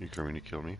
You coming to kill me?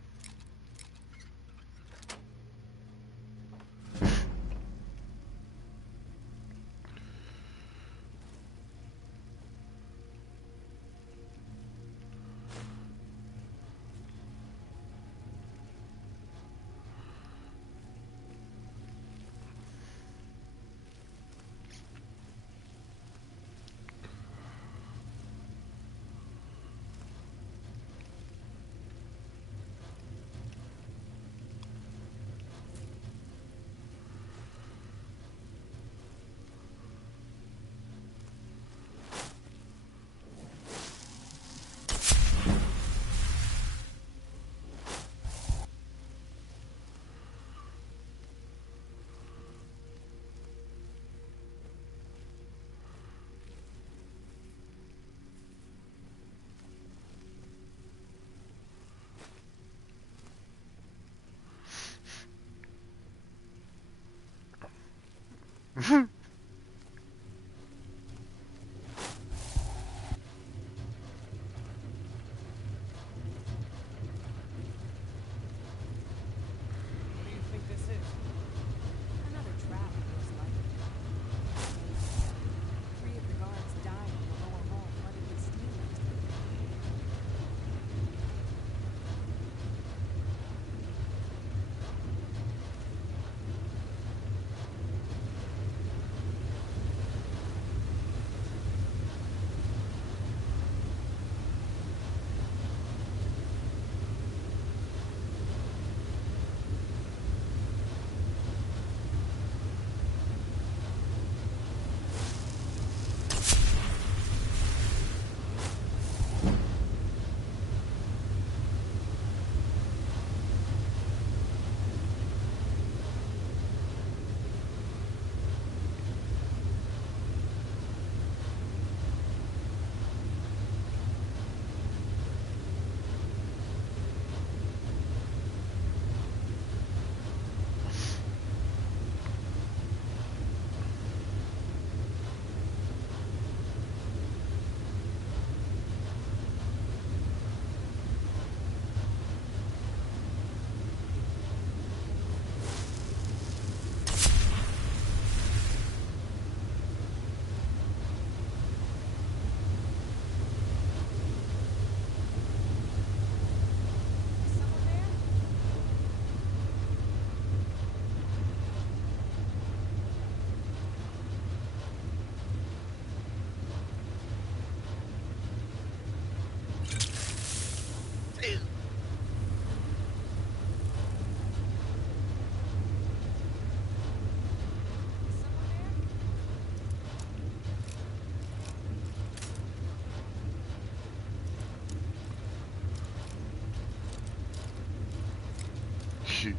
You,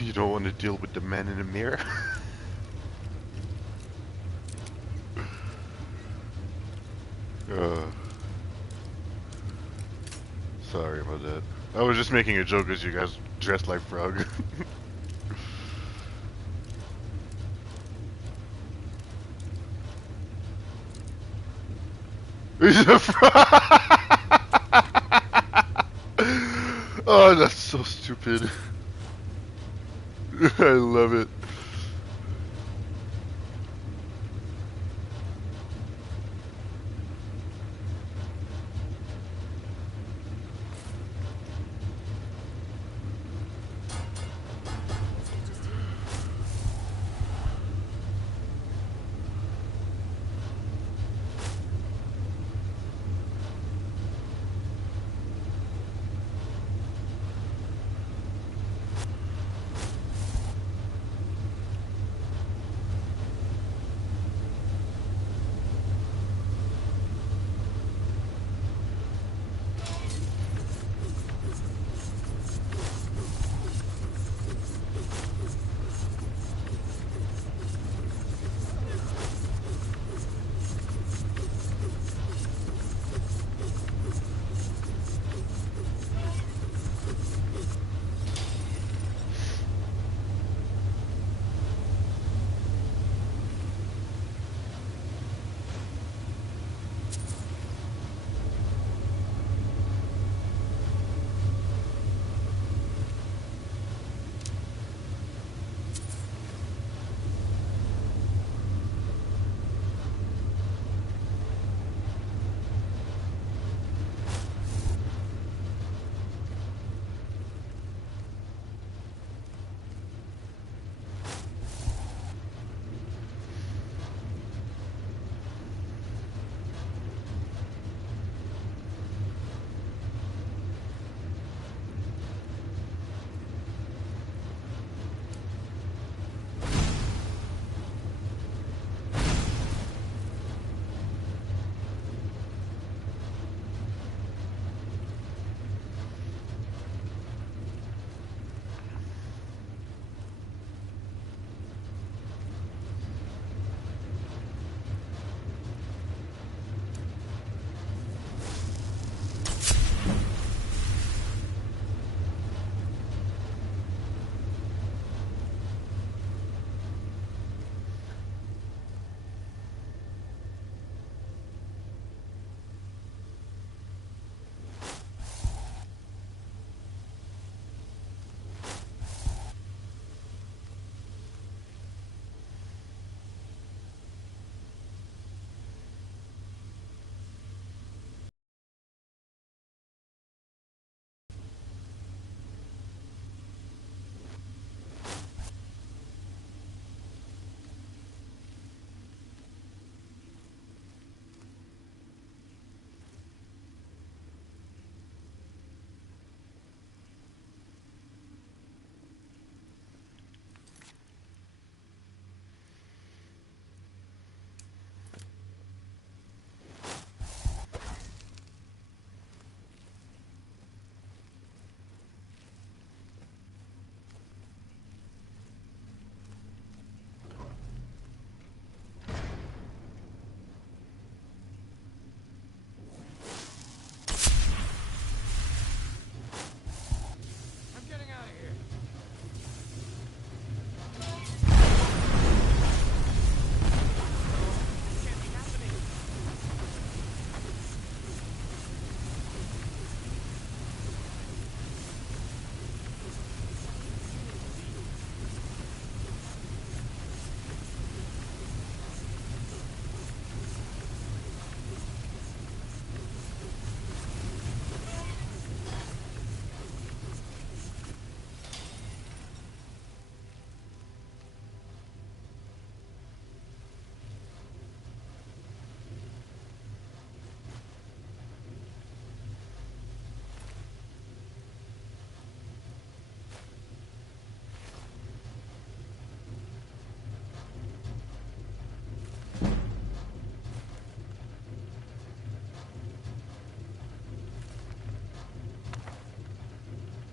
you don't want to deal with the man in the mirror? uh, Sorry about that. I was just making a joke as you guys dressed like frog. He's a frog! Oh, that's so stupid. I love it.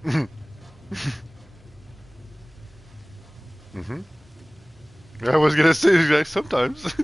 Mm-hmm. I was gonna say like sometimes.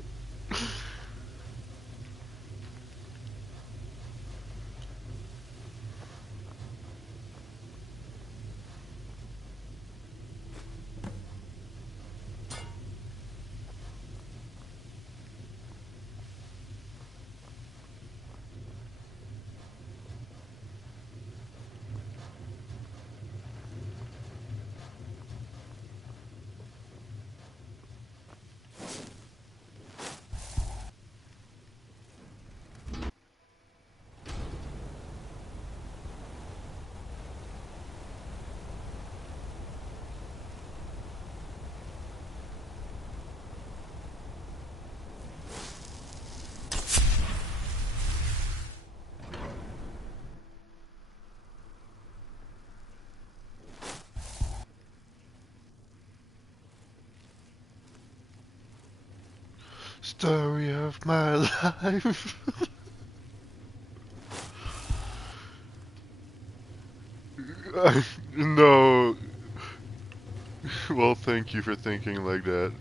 Story of my life. No. Well, thank you for thinking like that.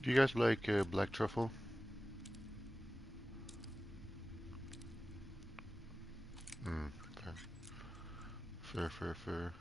Do you guys like black truffle? Mm, fair, fair, fair, fair.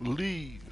Leave.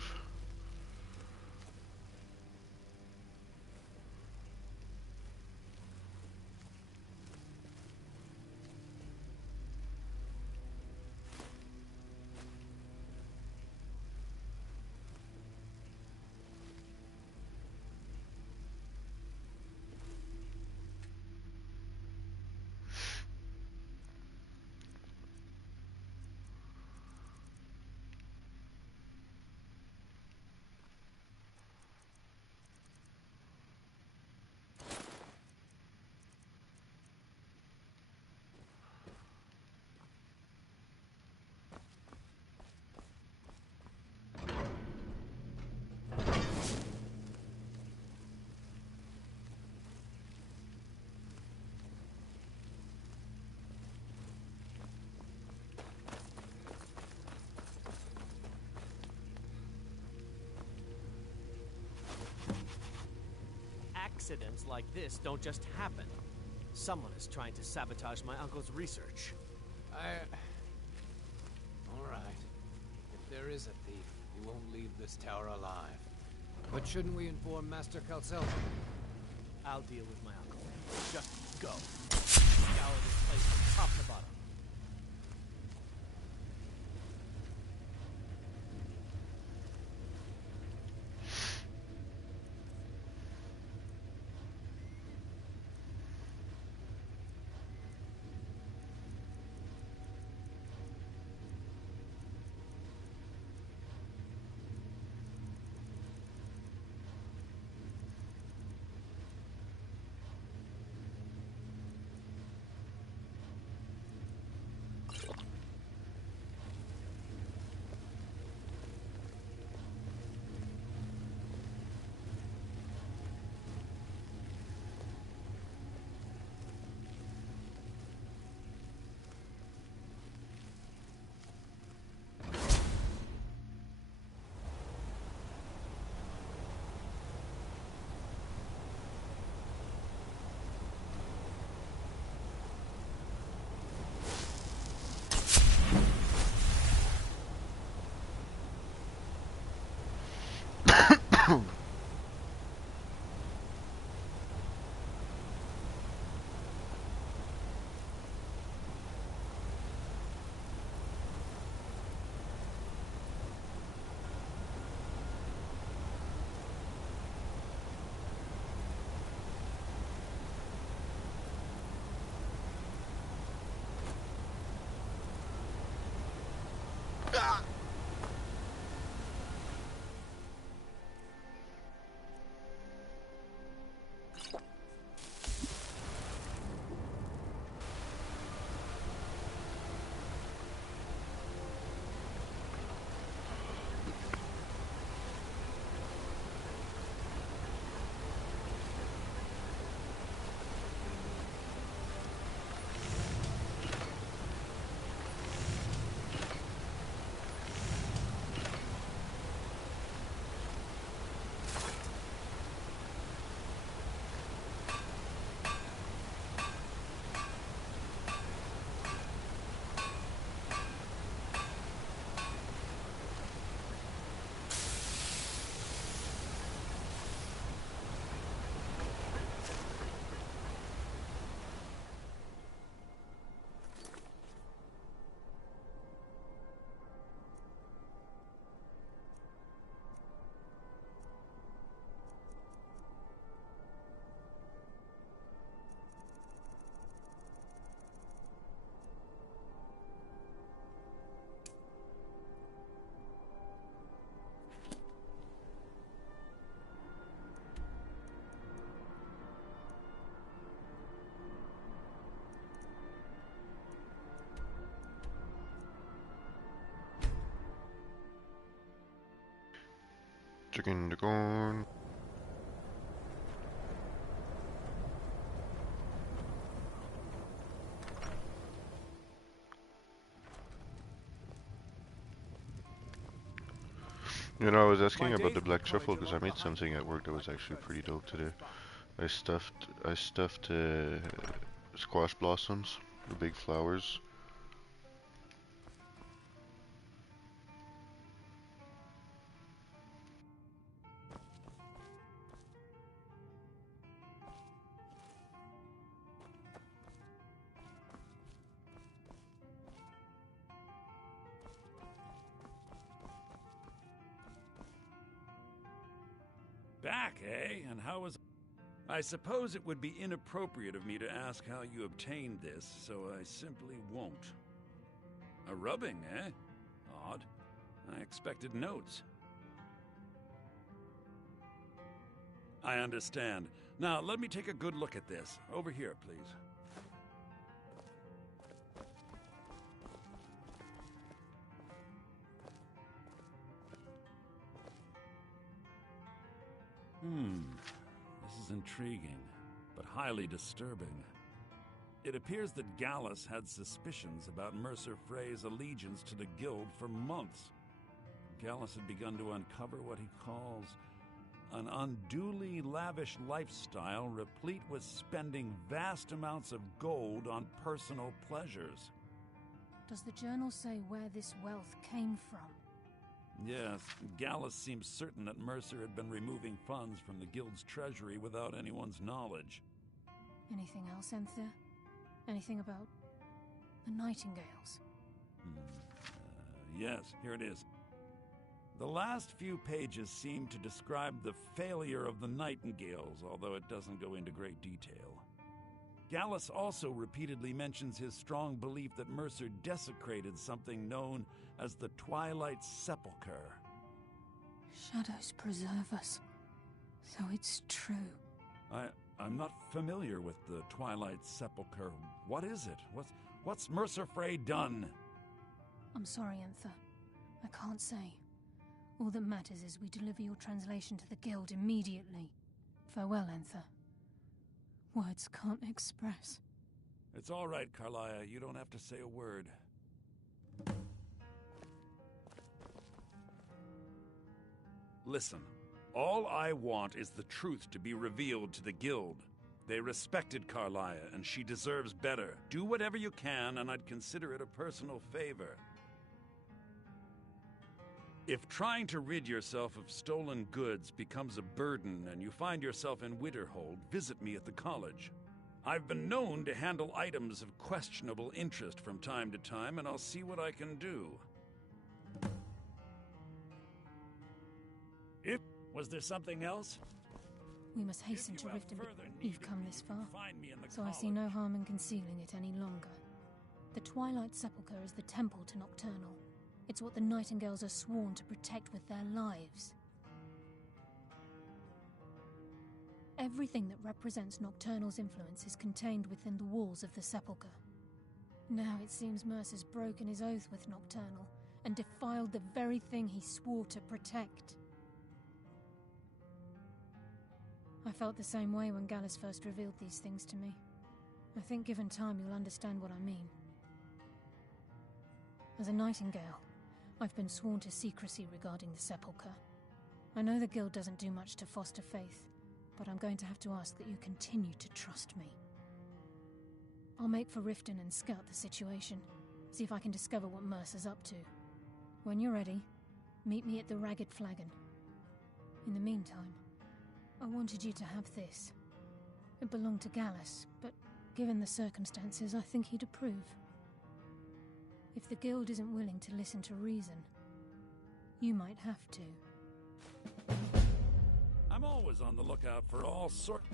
Accidents like this don't just happen. Someone is trying to sabotage my uncle's research. Alright. If there is a thief, he won't leave this tower alive. But shouldn't we inform Master Calcel? I'll deal with my uncle. Just go. Scour this place from top to bottom. Chicken the corn. You know, I was asking about the black truffle because I made something at work that was actually pretty dope today. I stuffed squash blossoms, the big flowers. Back, eh? And how was... I suppose it would be inappropriate of me to ask how you obtained this, so I simply won't. A rubbing, eh? Odd. I expected notes. I understand. Now, let me take a good look at this. Over here, please. This is intriguing, but highly disturbing. It appears that Gallus had suspicions about Mercer Frey's allegiance to the Guild for months. Gallus had begun to uncover what he calls an unduly lavish lifestyle replete with spending vast amounts of gold on personal pleasures. Does the journal say where this wealth came from? Yes, Gallus seems certain that Mercer had been removing funds from the Guild's treasury without anyone's knowledge. Anything else, Enthir? Anything about the Nightingales? Yes, here it is. The last few pages seem to describe the failure of the Nightingales, although it doesn't go into great detail. Gallus also repeatedly mentions his strong belief that Mercer desecrated something known as the Twilight Sepulchre. Shadows preserve us. So it's true. I'm not familiar with the Twilight Sepulchre. What is it? What's Mercer Frey done? I'm sorry, Enthir. I can't say. All that matters is we deliver your translation to the Guild immediately. Farewell, Enthir. Words can't express. It's all right, Carlia. You don't have to say a word. Listen, all I want is the truth to be revealed to the Guild. They respected Carlia, and she deserves better. Do whatever you can, and I'd consider it a personal favor. If trying to rid yourself of stolen goods becomes a burden and you find yourself in Winterhold, visit me at the college. I've been known to handle items of questionable interest from time to time, and I'll see what I can do. Was there something else? We must hasten to Riften. You've come this far, so I see no harm in concealing it any longer. The Twilight Sepulchre is the temple to Nocturnal. It's what the Nightingales are sworn to protect with their lives. Everything that represents Nocturnal's influence is contained within the walls of the Sepulchre. Now it seems Mercer's broken his oath with Nocturnal and defiled the very thing he swore to protect. I felt the same way when Gallus first revealed these things to me. I think given time you'll understand what I mean. As a Nightingale, I've been sworn to secrecy regarding the Sepulchre. I know the Guild doesn't do much to foster faith, but I'm going to have to ask that you continue to trust me. I'll make for Riften and scout the situation, see if I can discover what Mercer's up to. When you're ready, meet me at the Ragged Flagon. In the meantime, I wanted you to have this. It belonged to Gallus, but given the circumstances, I think he'd approve. If the Guild isn't willing to listen to reason, you might have to. I'm always on the lookout for all sorts...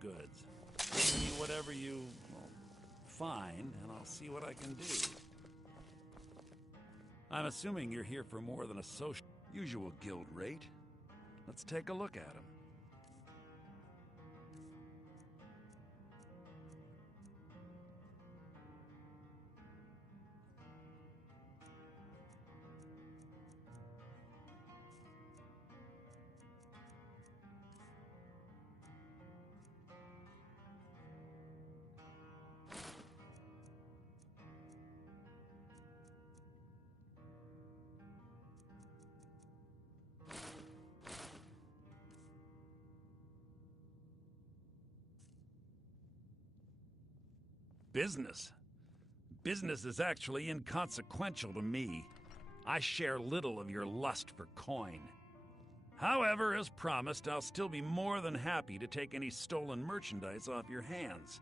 goods. Give me whatever you find, and I'll see what I can do. I'm assuming you're here for more than a social... Usual guild rate. Let's take a look at him. Business. Business is actually inconsequential to me. I share little of your lust for coin. However, as promised, I'll still be more than happy to take any stolen merchandise off your hands.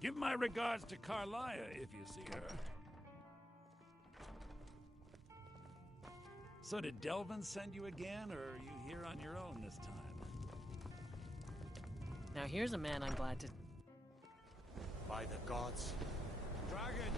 Give my regards to Carlia if you see her. So did Delvin send you again, or are you here on your own this time? Now here's a man I'm glad to... By the gods. Dragon!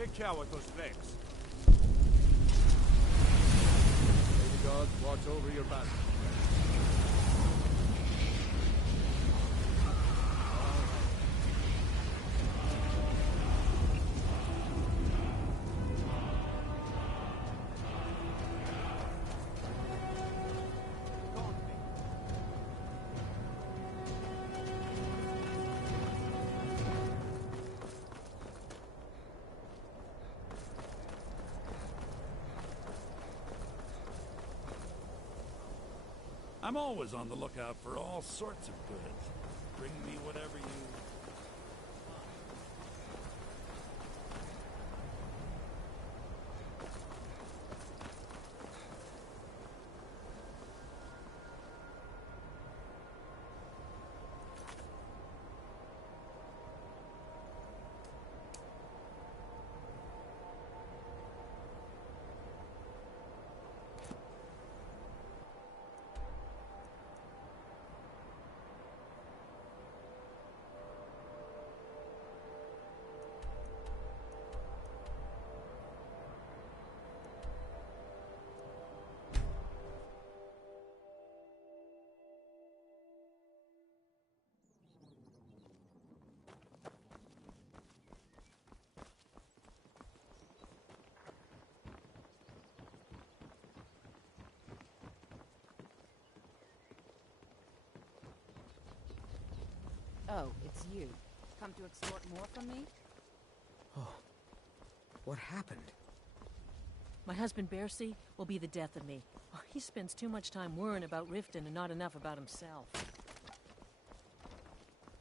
Take care with those flames. May the gods watch over your battle. I'm always on the lookout for all sorts of goods. Bring me whatever you... Oh, it's you. Come to extort more from me? Oh. What happened? My husband Bercy will be the death of me. Oh, he spends too much time worrying about Riften and not enough about himself.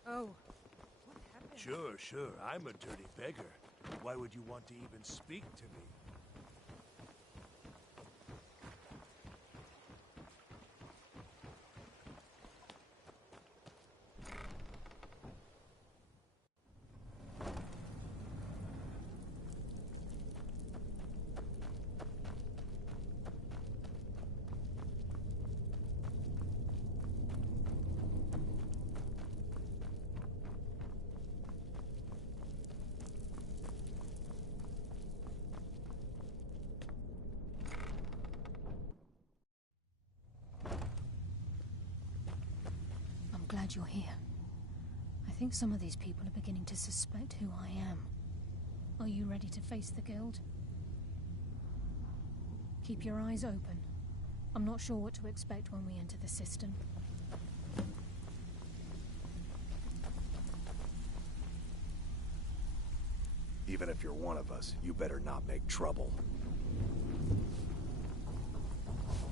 Oh. What happened? Sure. I'm a dirty beggar. Why would you want to even speak to me? I'm glad you're here. I think some of these people are beginning to suspect who I am. Are you ready to face the Guild? Keep your eyes open. I'm not sure what to expect when we enter the system. Even if you're one of us, you better not make trouble.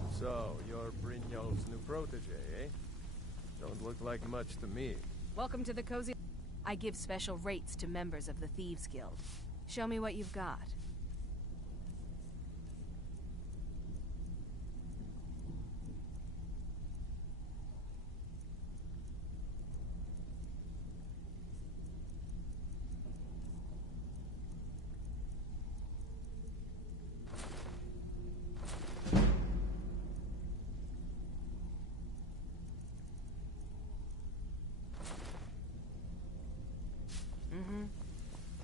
So, you're Brynjolf's new protege, eh? Don't look like much to me. Welcome to the cozy... I give special rates to members of the Thieves Guild. Show me what you've got.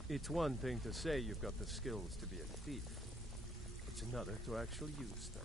It's one thing to say you've got the skills to be a thief. It's another to actually use them.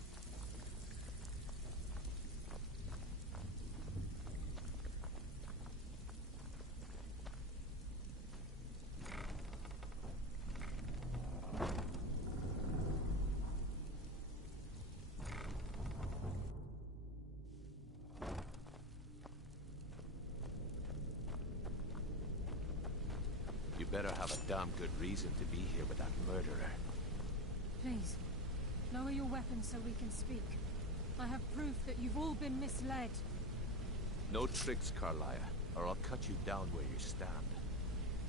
You better have a damn good reason to be here with that murderer. Please, lower your weapons so we can speak. I have proof that you've all been misled. No tricks, Carlia, or I'll cut you down where you stand.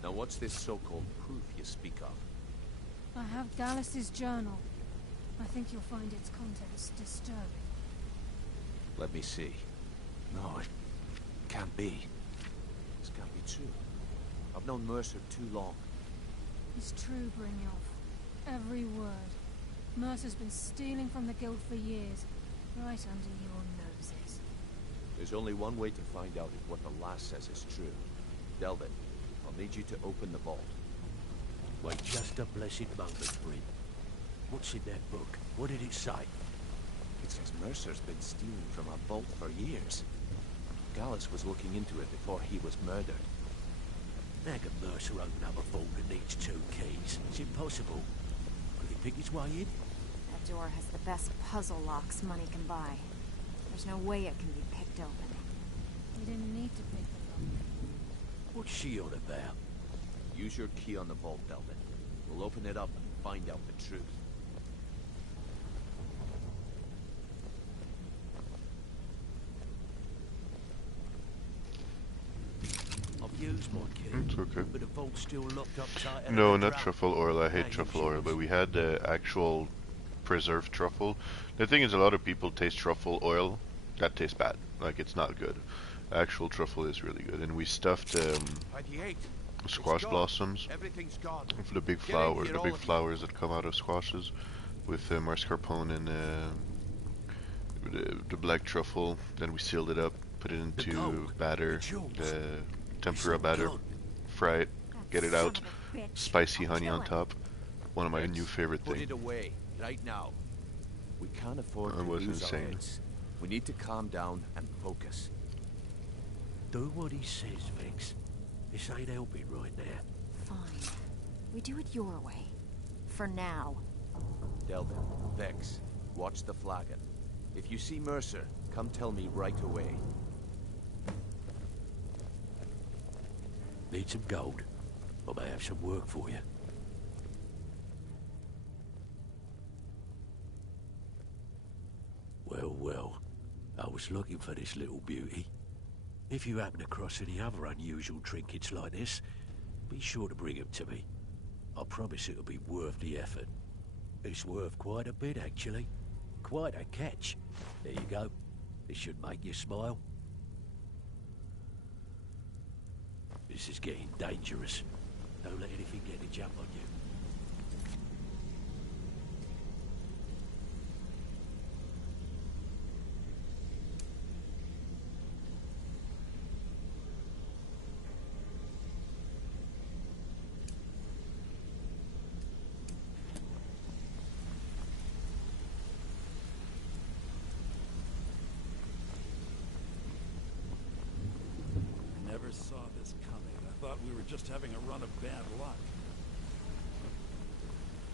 Now what's this so-called proof you speak of? I have Gallus's journal. I think you'll find its contents disturbing. Let me see. No, it can't be. This can't be true. I've known Mercer too long. It's true, Brynjolf. Every word. Mercer's been stealing from the Guild for years, right under your noses. There's only one way to find out if what the lass says is true. Delvin, I'll need you to open the vault. Wait just a blessed moment, Bryn. What's in that book? What did it say? It says Mercer's been stealing from our vault for years. Gallus was looking into it before he was murdered. How can Mercer open up a vault that needs 2 keys? It's impossible. Could he pick his way in? That door has the best puzzle locks money can buy. There's no way it can be picked open. We didn't need to pick the lock. What's she on about? Use your key on the vault, Delvin. We'll open it up and find out the truth. I've used my key. It's okay. But the vault's still locked up tight. No, not truffle oil. I hate truffle oil, but we had actual preserved truffle. The thing is, a lot of people taste truffle oil. That tastes bad. Like, it's not good. Actual truffle is really good. And we stuffed squash blossoms for the big flowers, that come out of squashes, with mascarpone and the black truffle. Then we sealed it up, put it into batter, the tempura batter, fry it, get it out, spicy honey on top. One of my new favorite things. Put it away right now. We can't afford to lose our heads. We need to calm down and focus. Do what he says, Vex. This ain't helping right now. Fine. We do it your way. For now. Delvin, Vex, watch the flagon. If you see Mercer, come tell me right away. need some gold? I may have some work for you. Well, well. I was looking for this little beauty. If you happen across any other unusual trinkets like this, be sure to bring them to me. I promise it'll be worth the effort. It's worth quite a bit, actually. Quite a catch. There you go. This should make you smile. This is getting dangerous. Don't let anything get a jump on you. Never saw this coming. I thought we were just having a run of bad luck.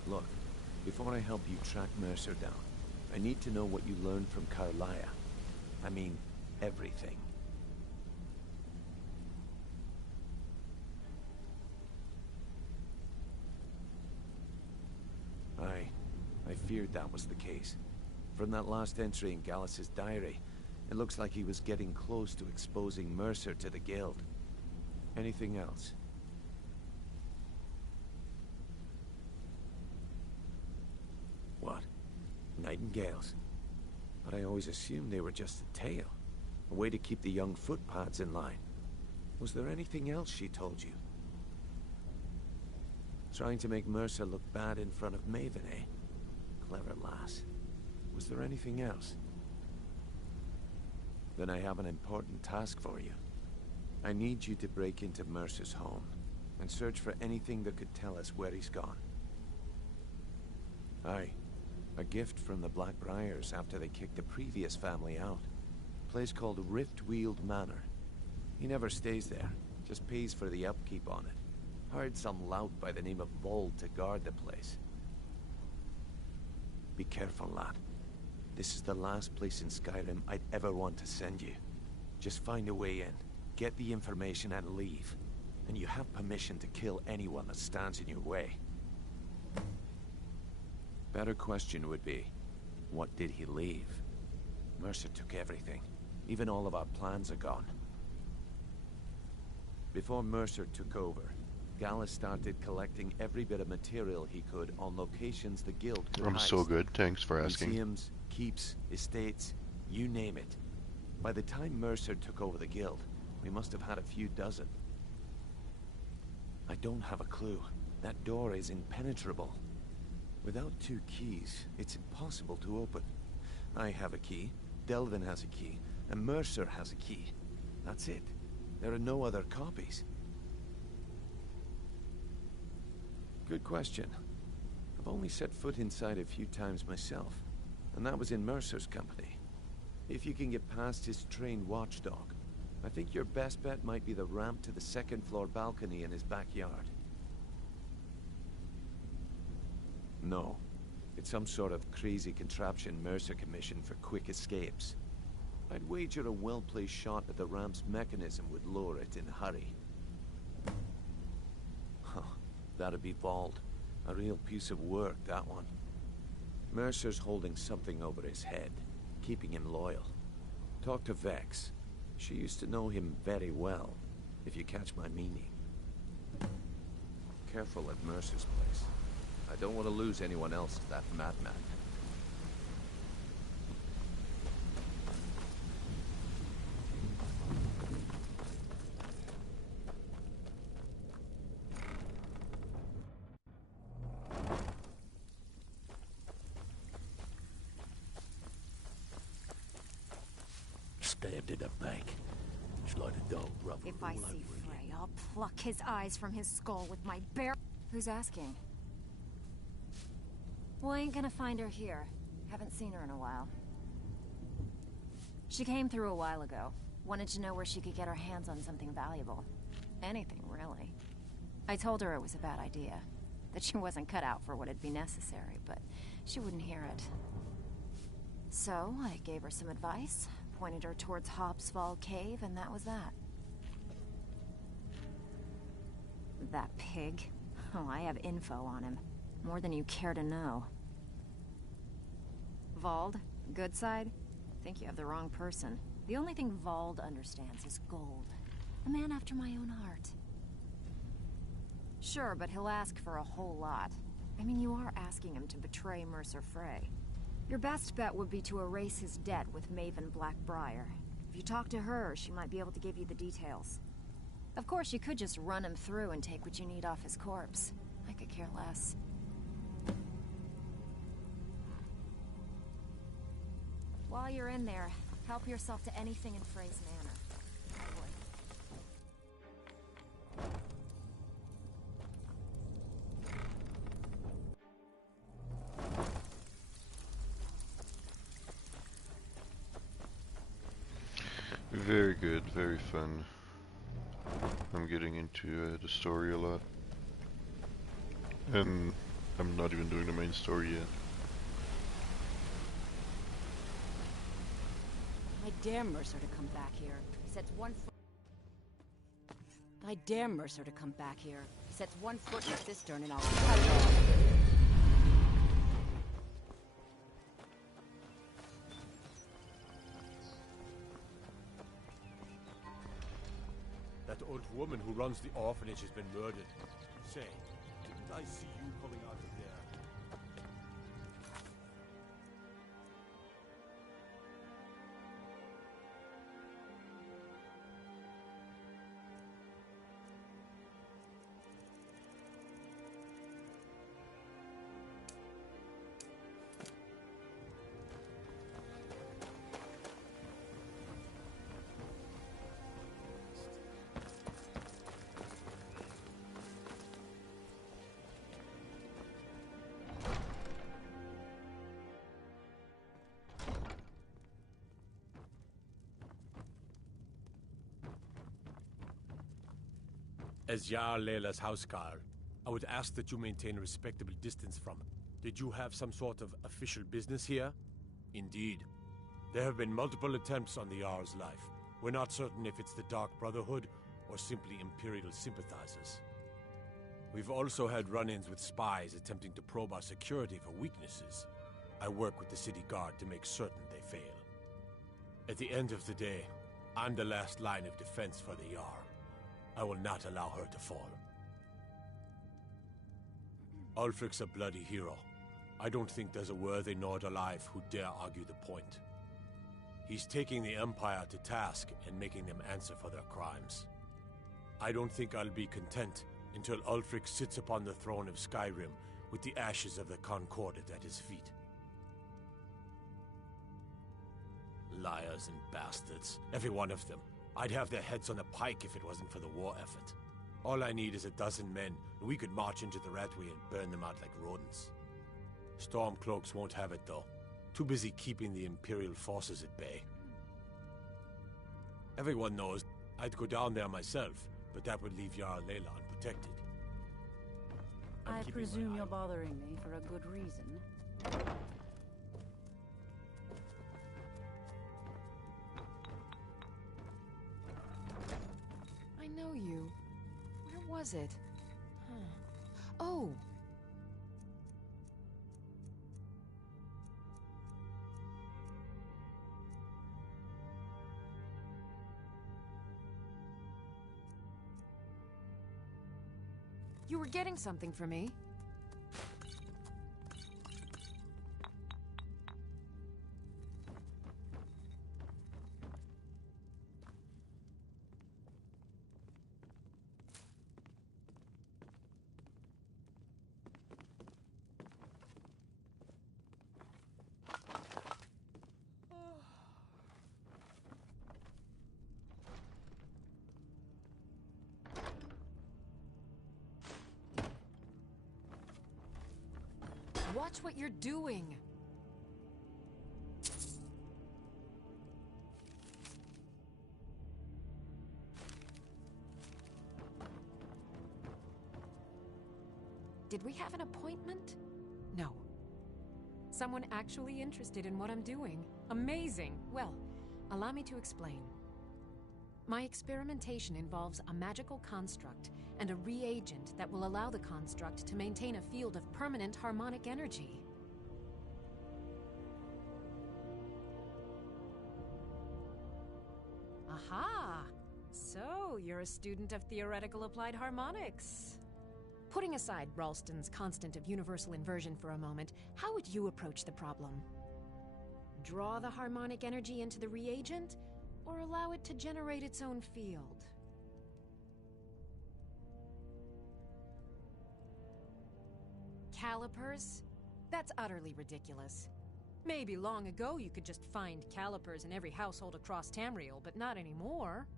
Look, before I help you track Mercer down, I need to know what you learned from Carlia. I mean, everything. I feared that was the case. From that last entry in Gallus's diary, it looks like he was getting close to exposing Mercer to the Guild. Anything else? What? Nightingales? But I always assumed they were just a tale. A way to keep the young footpads in line. Was there anything else she told you? Trying to make Mercer look bad in front of Maven, eh? Clever lass. Was there anything else? Then I have an important task for you. I need you to break into Mercer's home and search for anything that could tell us where he's gone. Aye. A gift from the Blackbriars after they kicked the previous family out. A place called Riftweald Manor. He never stays there, just pays for the upkeep on it. Hired some lout by the name of Vold to guard the place. Be careful, lad. This is the last place in Skyrim I'd ever want to send you. Just find a way in, get the information and leave. And you have permission to kill anyone that stands in your way. Better question would be, what did he leave? Mercer took everything. Even all of our plans are gone. Before Mercer took over, Gallus started collecting every bit of material he could on locations the Guild could I'm heist. so good, thanks for asking. Museums, keeps, estates, you name it. By the time Mercer took over the Guild, we must have had a few dozen. I don't have a clue. That door is impenetrable. Without 2 keys, it's impossible to open. I have a key, Delvin has a key, and Mercer has a key. That's it. There are no other copies. Good question. I've only set foot inside a few times myself, and that was in Mercer's company. If you can get past his trained watchdog, I think your best bet might be the ramp to the 2nd floor balcony in his backyard. No. It's some sort of crazy contraption Mercer commissioned for quick escapes. I'd wager a well-placed shot at the ramp's mechanism would lower it in a hurry. Huh. That'd be Vold. A real piece of work, that one. Mercer's holding something over his head, keeping him loyal. Talk to Vex. She used to know him very well, if you catch my meaning. Careful at Mercer's place. I don't want to lose anyone else to that madman. Stabbed in the back. It's like a dog rubber. If I see Frey, I'll pluck his eyes from his skull with my bare... Who's asking? Well, I ain't gonna find her here. Haven't seen her in a while. She came through a while ago. Wanted to know where she could get her hands on something valuable. Anything, really. I told her it was a bad idea. That she wasn't cut out for what'd be necessary, but she wouldn't hear it. So, I gave her some advice, pointed her towards Hobsfall Cave, and that was that. That pig? Oh, I have info on him. More than you care to know. Vald? Good side? Think you have the wrong person. The only thing Vald understands is gold. A man after my own heart. Sure, but he'll ask for a whole lot. I mean, you are asking him to betray Mercer Frey. Your best bet would be to erase his debt with Maven Blackbriar. If you talk to her, she might be able to give you the details. Of course, you could just run him through and take what you need off his corpse. I could care less. While you're in there, help yourself to anything in Frey's manor. Very good, very fun. I'm getting into the story a lot. And I'm not even doing the main story yet. I dare Mercer to come back here. He sets one foot. I dare Mercer to come back here. He sets one foot in the cistern and I'll cut it off. That old woman who runs the orphanage has been murdered. Say, didn't I see you coming out of there? As Jarl Leila's housecarl, I would ask that you maintain a respectable distance from him. Did you have some sort of official business here? Indeed. There have been multiple attempts on the Jarl's life. We're not certain if it's the Dark Brotherhood or simply Imperial sympathizers. We've also had run-ins with spies attempting to probe our security for weaknesses. I work with the city guard to make certain they fail. At the end of the day, I'm the last line of defense for the Jarl. I will not allow her to fall. Ulfric's a bloody hero. I don't think there's a worthy Nord alive who dare argue the point. He's taking the Empire to task and making them answer for their crimes. I don't think I'll be content until Ulfric sits upon the throne of Skyrim with the ashes of the Concordat at his feet. Liars and bastards, every one of them. I'd have their heads on a pike if it wasn't for the war effort. All I need is a dozen men, and we could march into the Ratway and burn them out like rodents. Stormcloaks won't have it, though. Too busy keeping the Imperial forces at bay. Everyone knows I'd go down there myself, but that would leave Jarl Leila unprotected. I presume you're bothering me for a good reason. I know you. Where was it? Huh. Oh! You were getting something for me. Watch what you're doing. Did we have an appointment? No. Someone actually interested in what I'm doing. Amazing. Well, allow me to explain. My experimentation involves a magical construct and a reagent that will allow the construct to maintain a field of permanent harmonic energy. Aha! So, you're a student of theoretical applied harmonics. Putting aside Ralston's constant of universal inversion for a moment, how would you approach the problem? Draw the harmonic energy into the reagent, or allow it to generate its own field? Calipers? That's utterly ridiculous. Maybe long ago you could just find calipers in every household across Tamriel, but not anymore.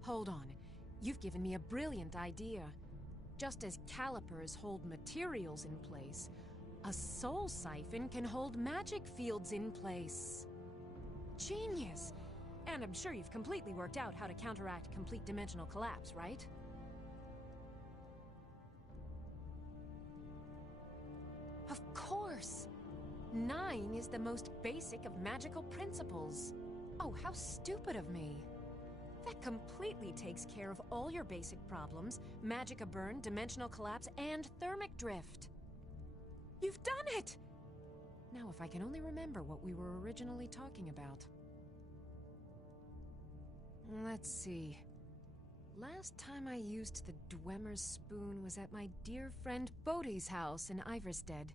Hold on. You've given me a brilliant idea. Just as calipers hold materials in place, a soul siphon can hold magic fields in place. Genius! And I'm sure you've completely worked out how to counteract complete dimensional collapse, right? Of course! 9 is the most basic of magical principles. Oh, how stupid of me. That completely takes care of all your basic problems: magicka burn, dimensional collapse, and thermic drift. You've done it! Now if I can only remember what we were originally talking about. Let's see. Last time I used the Dwemer's spoon was at my dear friend Bodhi's house in Iverstead.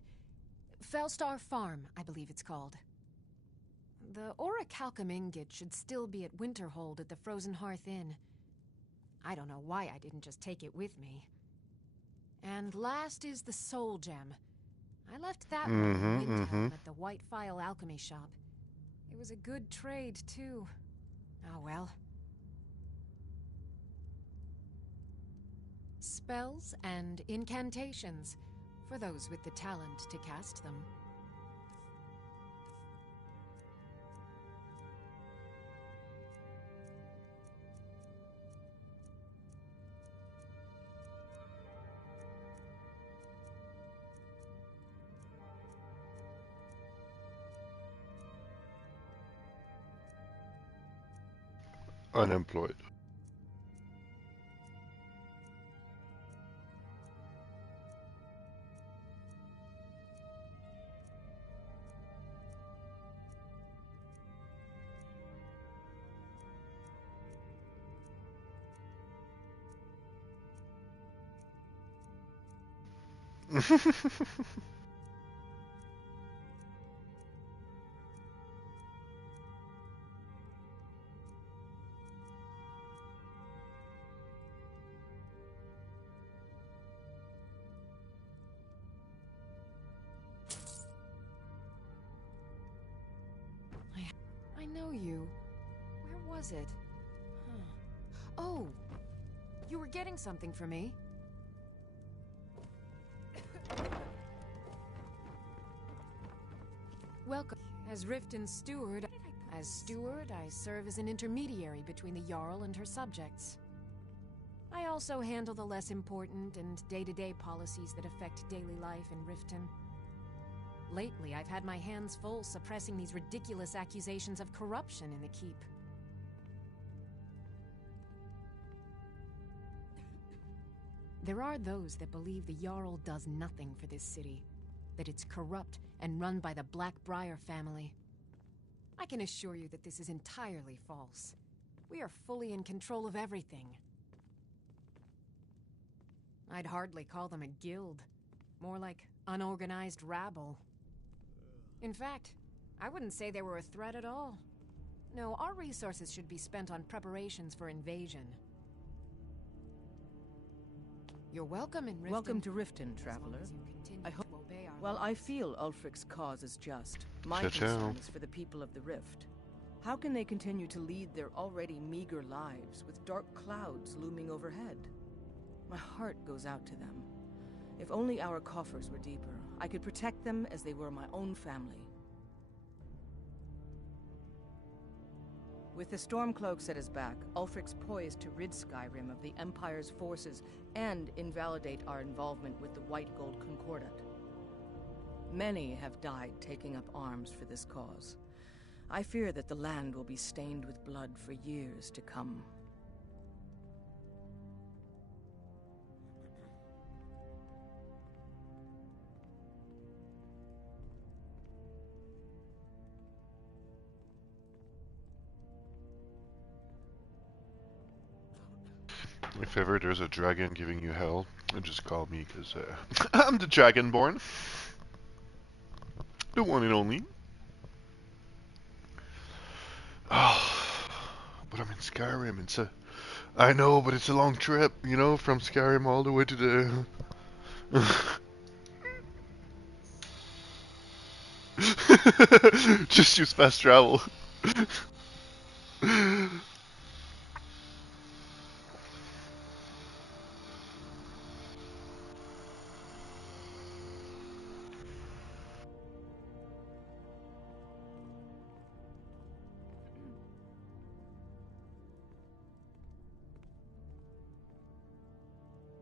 Fellstar Farm, I believe it's called. The orichalcum ingot should still be at Winterhold at the Frozen Hearth Inn. I don't know why I didn't just take it with me. And last is the Soul Gem. I left that one in Windhelm at the White Phial Alchemy Shop. It was a good trade, too. Oh well. Spells and incantations, for those with the talent to cast them. Unemployed. I know you. Where was it? Huh. Oh! You were getting something for me. Welcome. As Riften's steward, I serve as an intermediary between the Jarl and her subjects. I also handle the less important and day-to-day policies that affect daily life in Riften. Lately, I've had my hands full suppressing these ridiculous accusations of corruption in the keep. There are those that believe the Jarl does nothing for this city, that it's corrupt and run by the Blackbriar family. I can assure you that this is entirely false. We are fully in control of everything. I'd hardly call them a guild, more like unorganized rabble. In fact, I wouldn't say they were a threat at all. No, our resources should be spent on preparations for invasion. You're welcome in Riften. Welcome to Riften, traveler. I hope. Well, I feel Ulfric's cause is just. My concern is for the people of the Rift. How can they continue to lead their already meager lives with dark clouds looming overhead? My heart goes out to them. If only our coffers were deeper, I could protect them as they were my own family. With the Stormcloaks at his back, Ulfric's poised to rid Skyrim of the Empire's forces and invalidate our involvement with the White Gold Concordat. Many have died taking up arms for this cause. I fear that the land will be stained with blood for years to come. If ever there's a dragon giving you hell, just call me, because I'm the Dragonborn. The one and only. Oh, but I'm in Skyrim. I know, but it's a long trip, you know, from Skyrim all the way to the... Just use fast travel.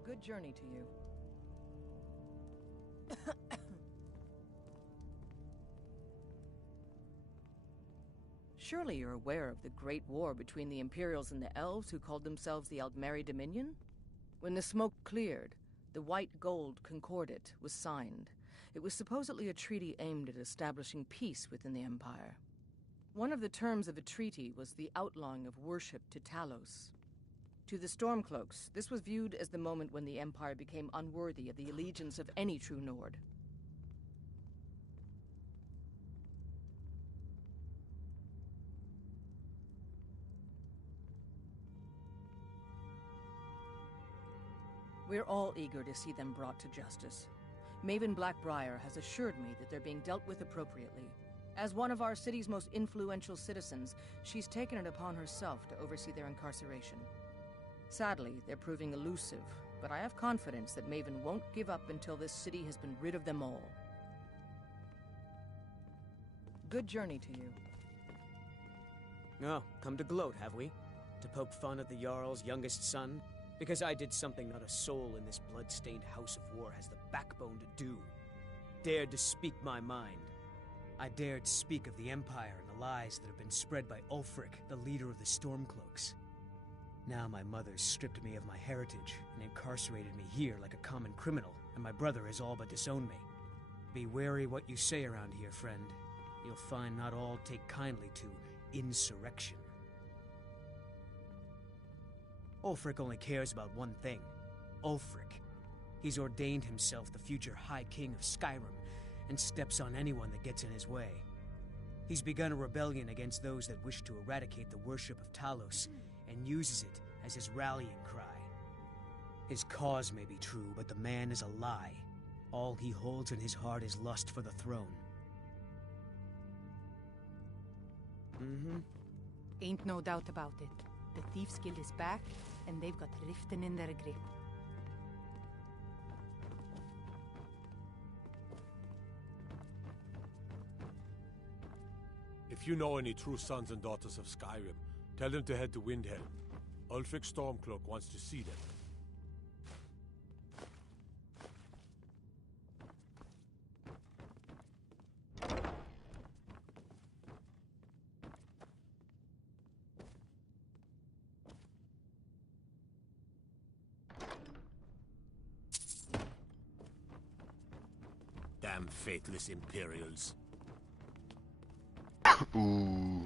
Good journey to you. Surely you're aware of the Great War between the Imperials and the Elves who called themselves the Aldmeri Dominion? When the smoke cleared, the White Gold Concordat was signed. It was supposedly a treaty aimed at establishing peace within the Empire. One of the terms of the treaty was the outlawing of worship to Talos. To the Stormcloaks, this was viewed as the moment when the Empire became unworthy of the allegiance of any true Nord. We're all eager to see them brought to justice. Maven Blackbriar has assured me that they're being dealt with appropriately. As one of our city's most influential citizens, she's taken it upon herself to oversee their incarceration. Sadly, they're proving elusive, but I have confidence that Maven won't give up until this city has been rid of them all. Good journey to you. Oh, come to gloat, have we? To poke fun at the Jarl's youngest son? Because I did something not a soul in this blood-stained house of war has the backbone to do. Dared to speak my mind. I dared speak of the Empire and the lies that have been spread by Ulfric, the leader of the Stormcloaks. Now my mother's stripped me of my heritage and incarcerated me here like a common criminal, and my brother has all but disowned me. Be wary what you say around here, friend. You'll find not all take kindly to insurrection. Ulfric only cares about one thing. Ulfric. He's ordained himself the future High King of Skyrim, and steps on anyone that gets in his way. He's begun a rebellion against those that wish to eradicate the worship of Talos, and uses it as his rallying cry. His cause may be true, but the man is a lie. All he holds in his heart is lust for the throne. Ain't no doubt about it. The Thieves Guild is back, and they've got Riften in their grip. If you know any true sons and daughters of Skyrim, tell them to head to Windhelm. Ulfric Stormcloak wants to see them. Damn faithless Imperials. Ooh.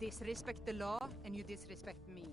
disrespect the law, and you disrespect me.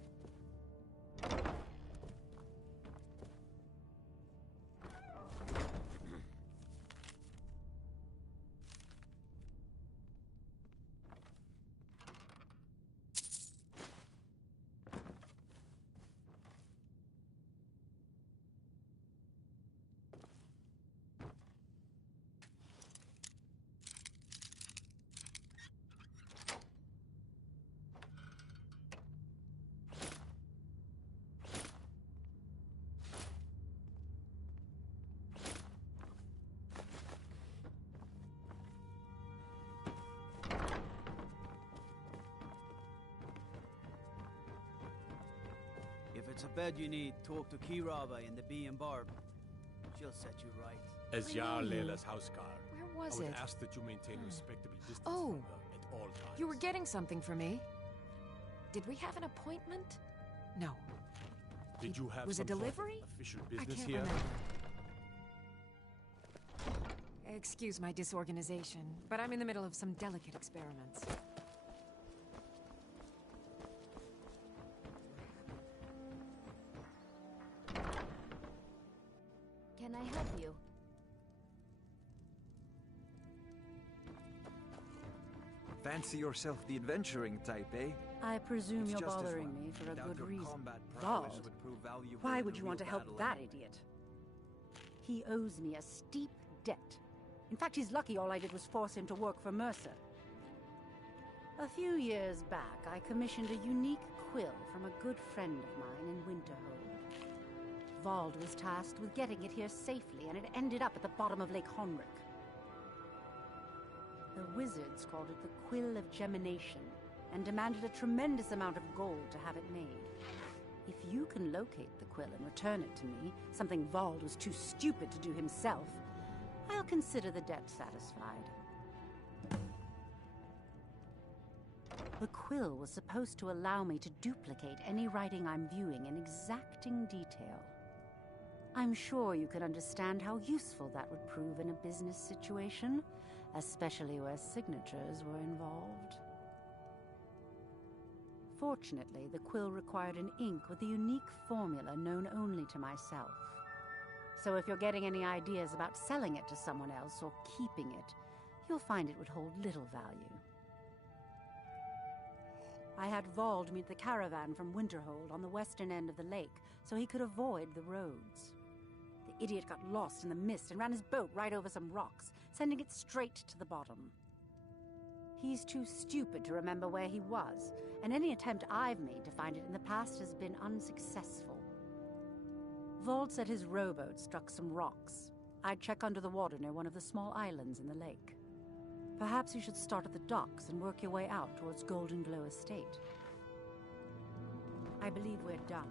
If it's a bed you need, talk to Kiraba in the Bee and Barb. She'll set you right. As Jarl Leila's houseguard, Where was I would it? ask that you maintain respectable distance Oh. from her at all times. You were getting something for me. Did we have an appointment? No. Did you have Was some it sort of delivery? official I business can't here? remember. Excuse my disorganization, but I'm in the middle of some delicate experiments. Can I help you? Fancy yourself the adventuring type, eh? I presume It's you're just as bothering well. me for a Doubt good your reason. combat prowess Vald? would prove valuable Why in would a you want to real help battle that anyway. idiot? He owes me a steep debt. In fact, he's lucky all I did was force him to work for Mercer. A few years back, I commissioned a unique quill from a good friend of mine in Winterhold. Vald was tasked with getting it here safely, and it ended up at the bottom of Lake Honrick. The wizards called it the Quill of Gemination, and demanded a tremendous amount of gold to have it made. If you can locate the quill and return it to me, something Vald was too stupid to do himself, I'll consider the debt satisfied. The quill was supposed to allow me to duplicate any writing I'm viewing in exacting detail. I'm sure you can understand how useful that would prove in a business situation, especially where signatures were involved. Fortunately, the quill required an ink with a unique formula known only to myself. So if you're getting any ideas about selling it to someone else or keeping it, you'll find it would hold little value. I had Vald meet the caravan from Winterhold on the western end of the lake so he could avoid the roads. The idiot got lost in the mist and ran his boat right over some rocks, sending it straight to the bottom. He's too stupid to remember where he was, and any attempt I've made to find it in the past has been unsuccessful. Vald said his rowboat struck some rocks. I'd check under the water near one of the small islands in the lake. Perhaps you should start at the docks and work your way out towards Golden Glow Estate. I believe we're done.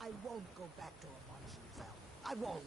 I won't go back to Amonshimfell. I won't.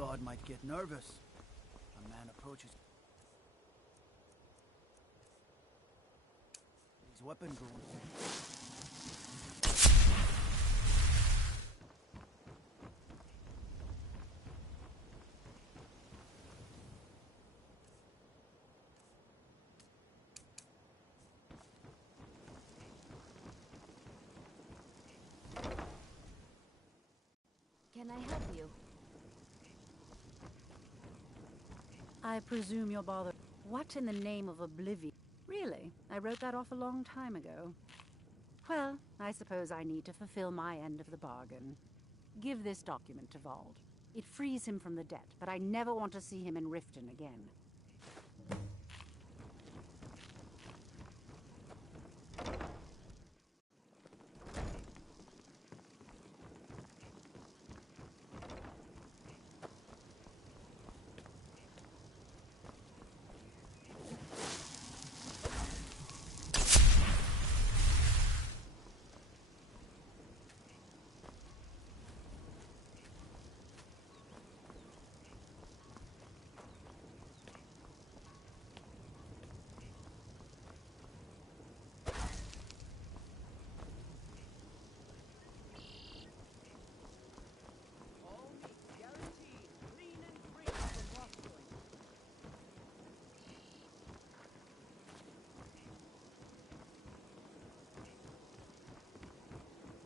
god might get nervous. A man approaches. His weapon goes. Can I help you? I presume you're bothered. What in the name of oblivion? Really? I wrote that off a long time ago. Well, I suppose I need to fulfill my end of the bargain. Give this document to Vald. It frees him from the debt, but I never want to see him in Riften again.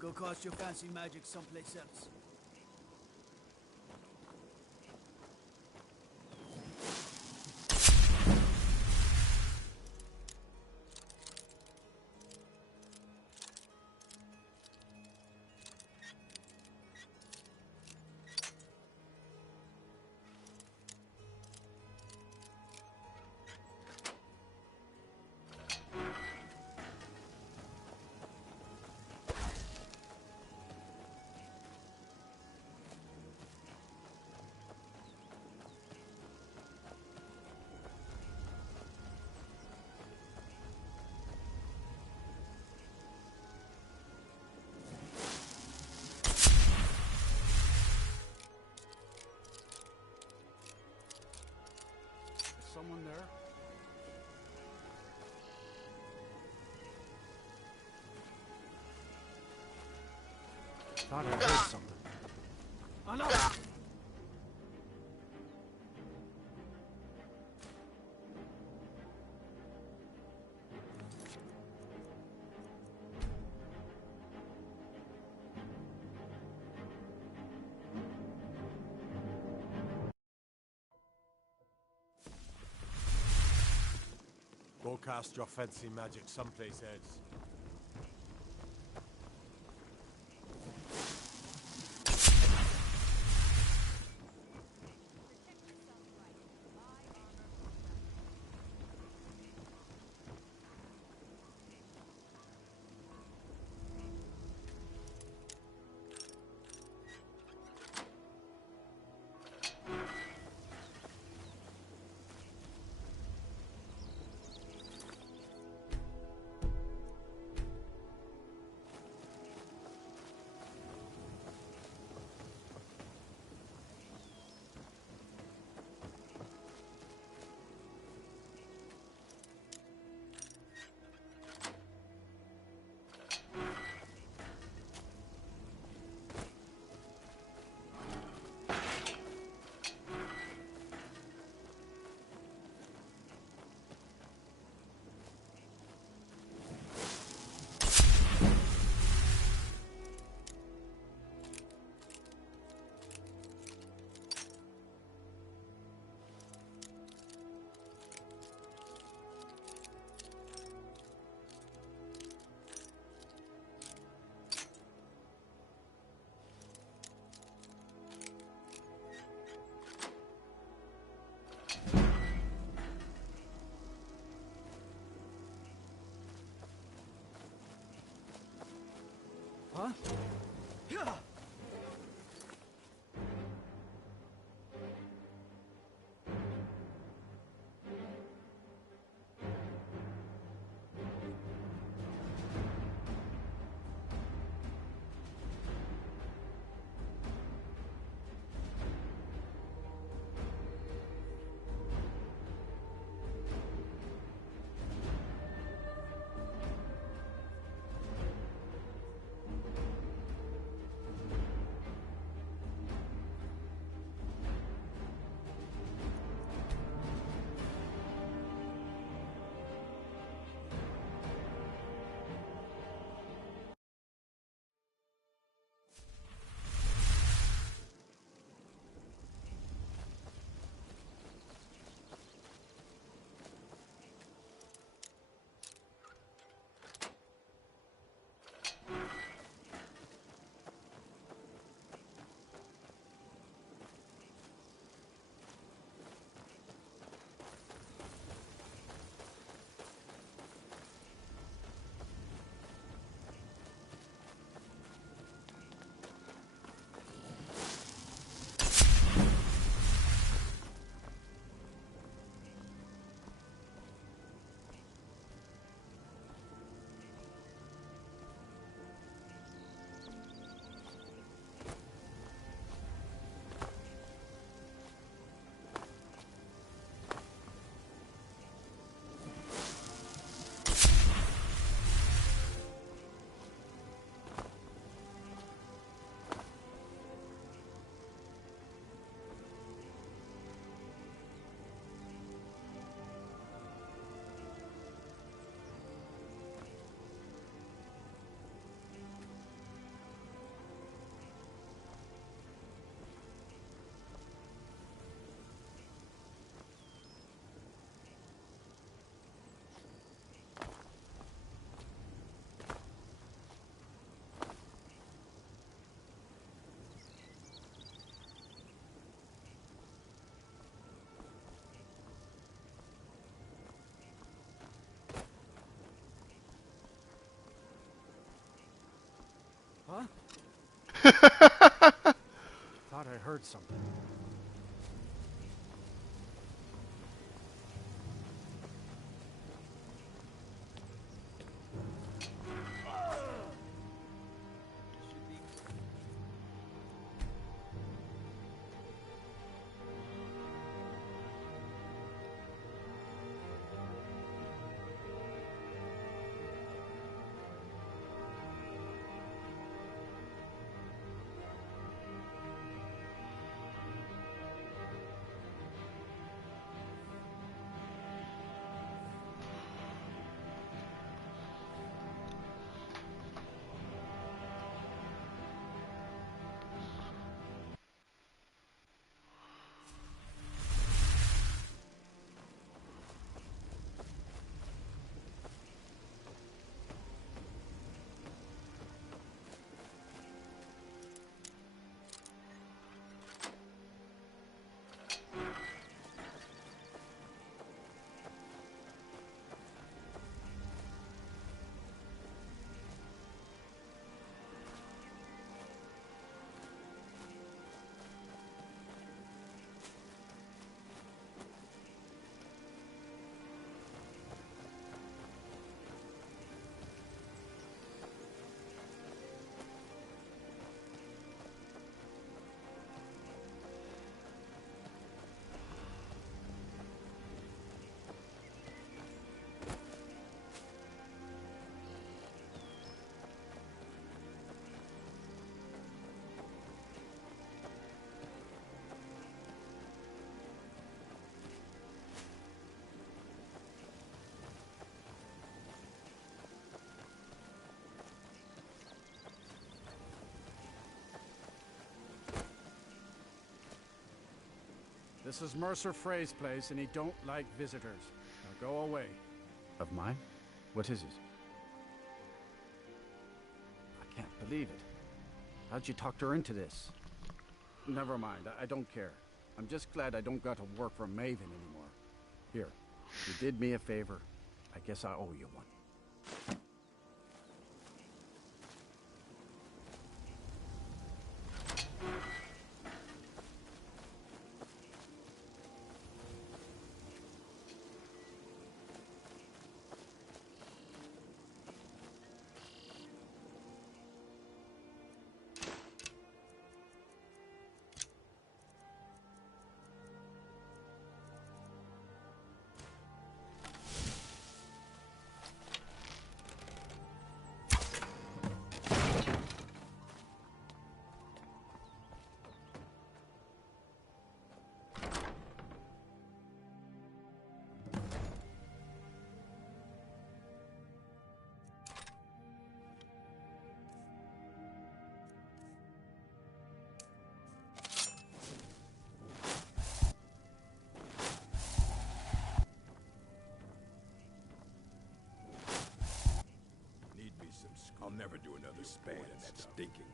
Go cast your fancy magic someplace else. Someone there? Thought I heard something. Oh no! Go cast your fancy magic someplace else. Huh? Yeah. Thought I heard something. This is Mercer Frey's place, and he don't like visitors. Now go away. Of mine? What is it? I can't believe it. How'd you talk her into this? Never mind, I don't care. I'm just glad I don't got to work for Maven anymore. Here, you did me a favor. I guess I owe you one. I'll never do another span in that stinking...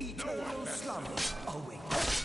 Eternal slumber awaits.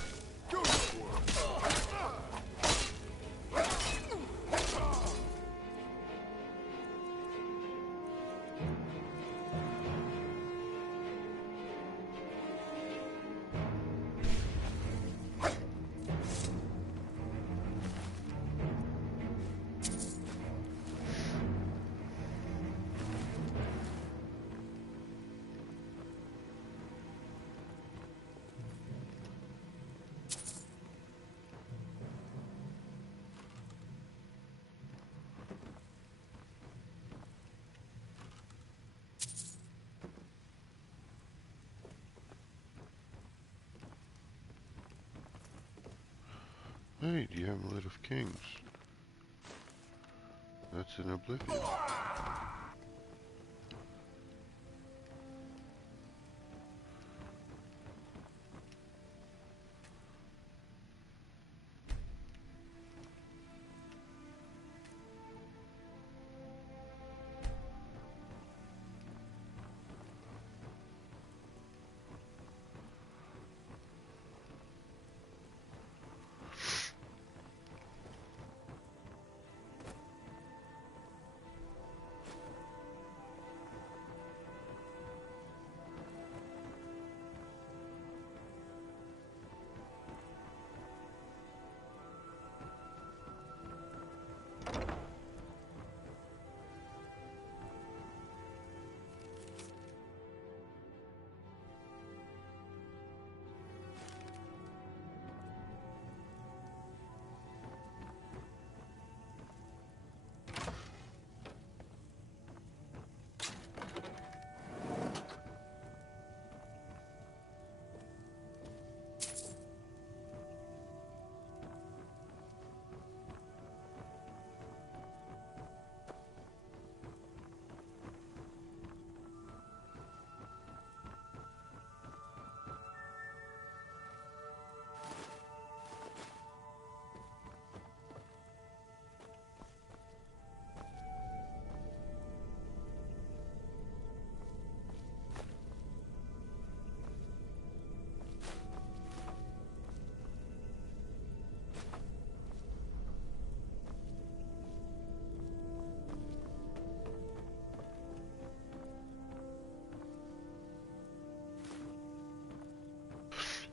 Hey, the Amulet of Kings. That's in Oblivion.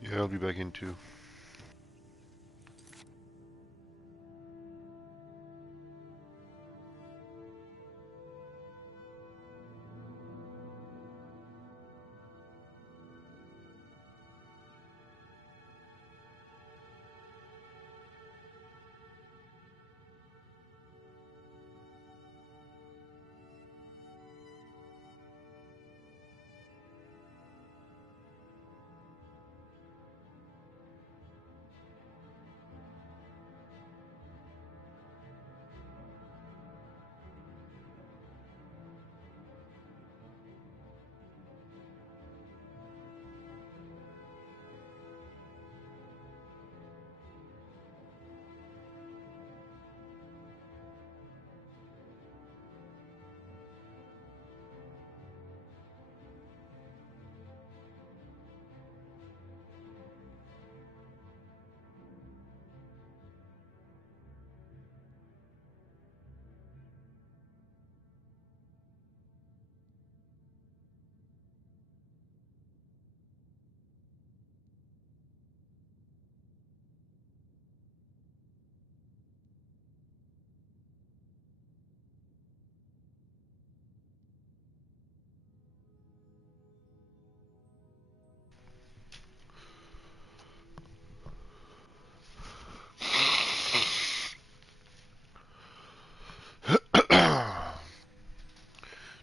Yeah, I'll be back in too.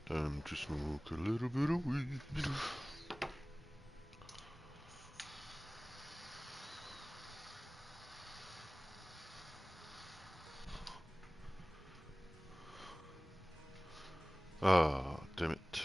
Time to smoke a little bit of weed. Ah, damn it.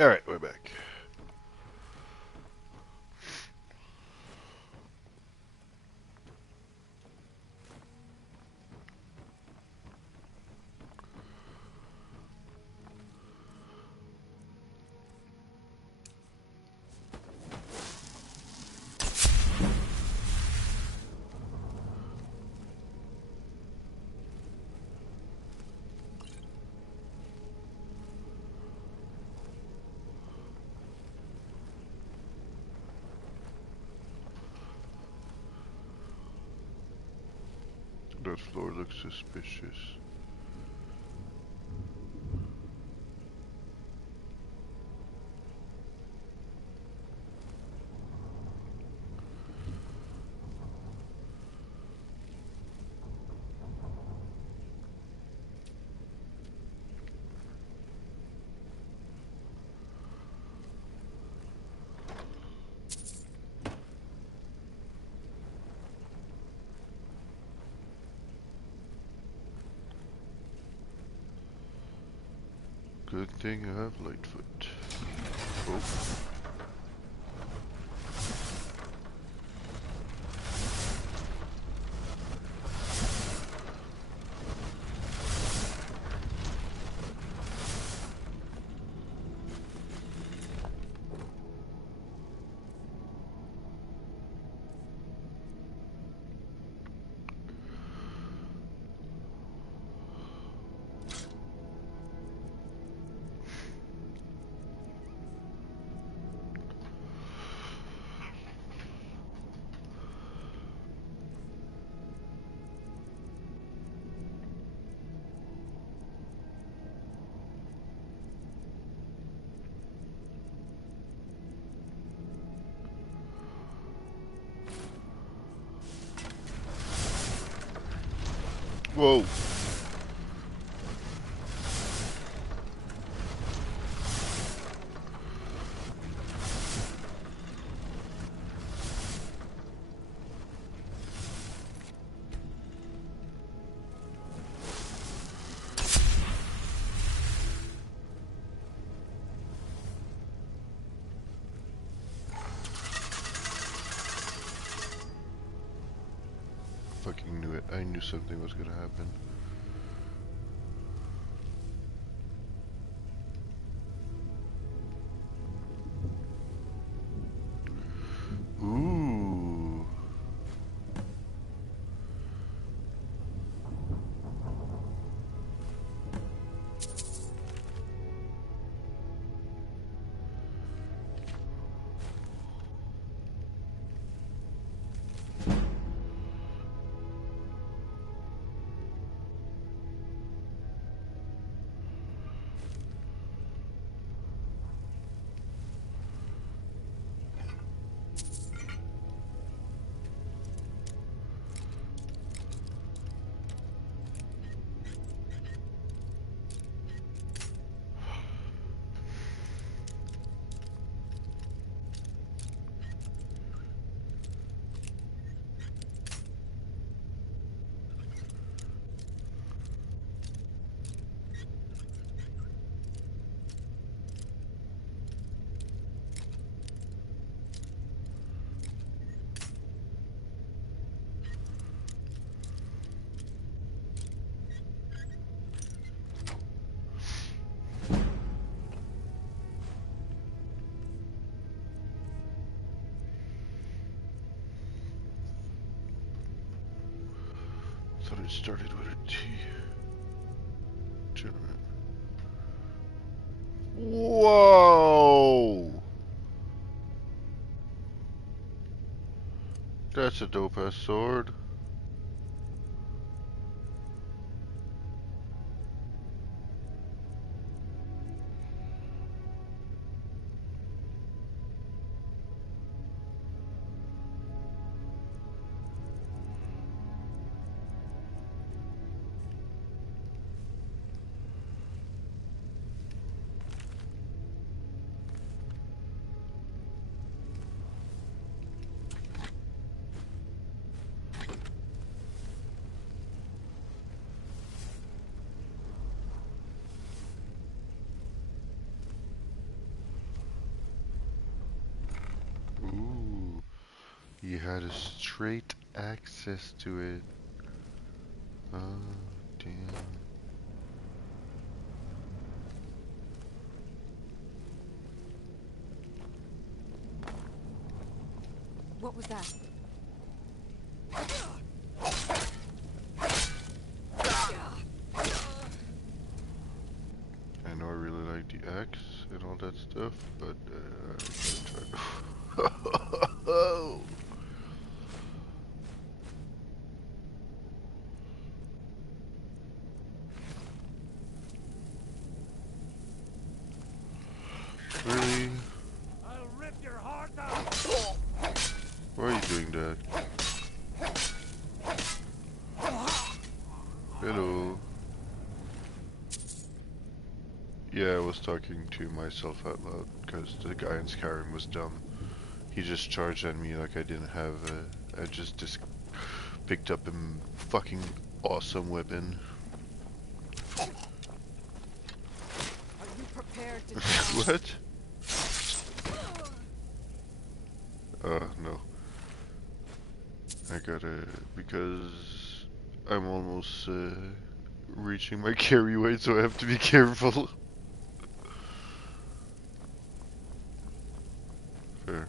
Alright, we're back. That floor looks suspicious. Good thing I have Lightfoot. Oh. Whoa. Fucking knew it. I knew something was gonna happen. Ooh. Thought it started with a T. Gentlemen. Whoa! That's a dope ass sword. had a straight access to it. Oh, damn. What was that? I know I really like the axe and all that stuff, but I tried. Really? I'll rip your heart out. Why are you doing that? Hello. Yeah, I was talking to myself out loud because the guy in Skyrim was dumb. He just charged at me like I didn't have I just picked up a fucking awesome weapon. Are you prepared to What? No. I gotta, because I'm almost reaching my carry weight, so I have to be careful. Fair.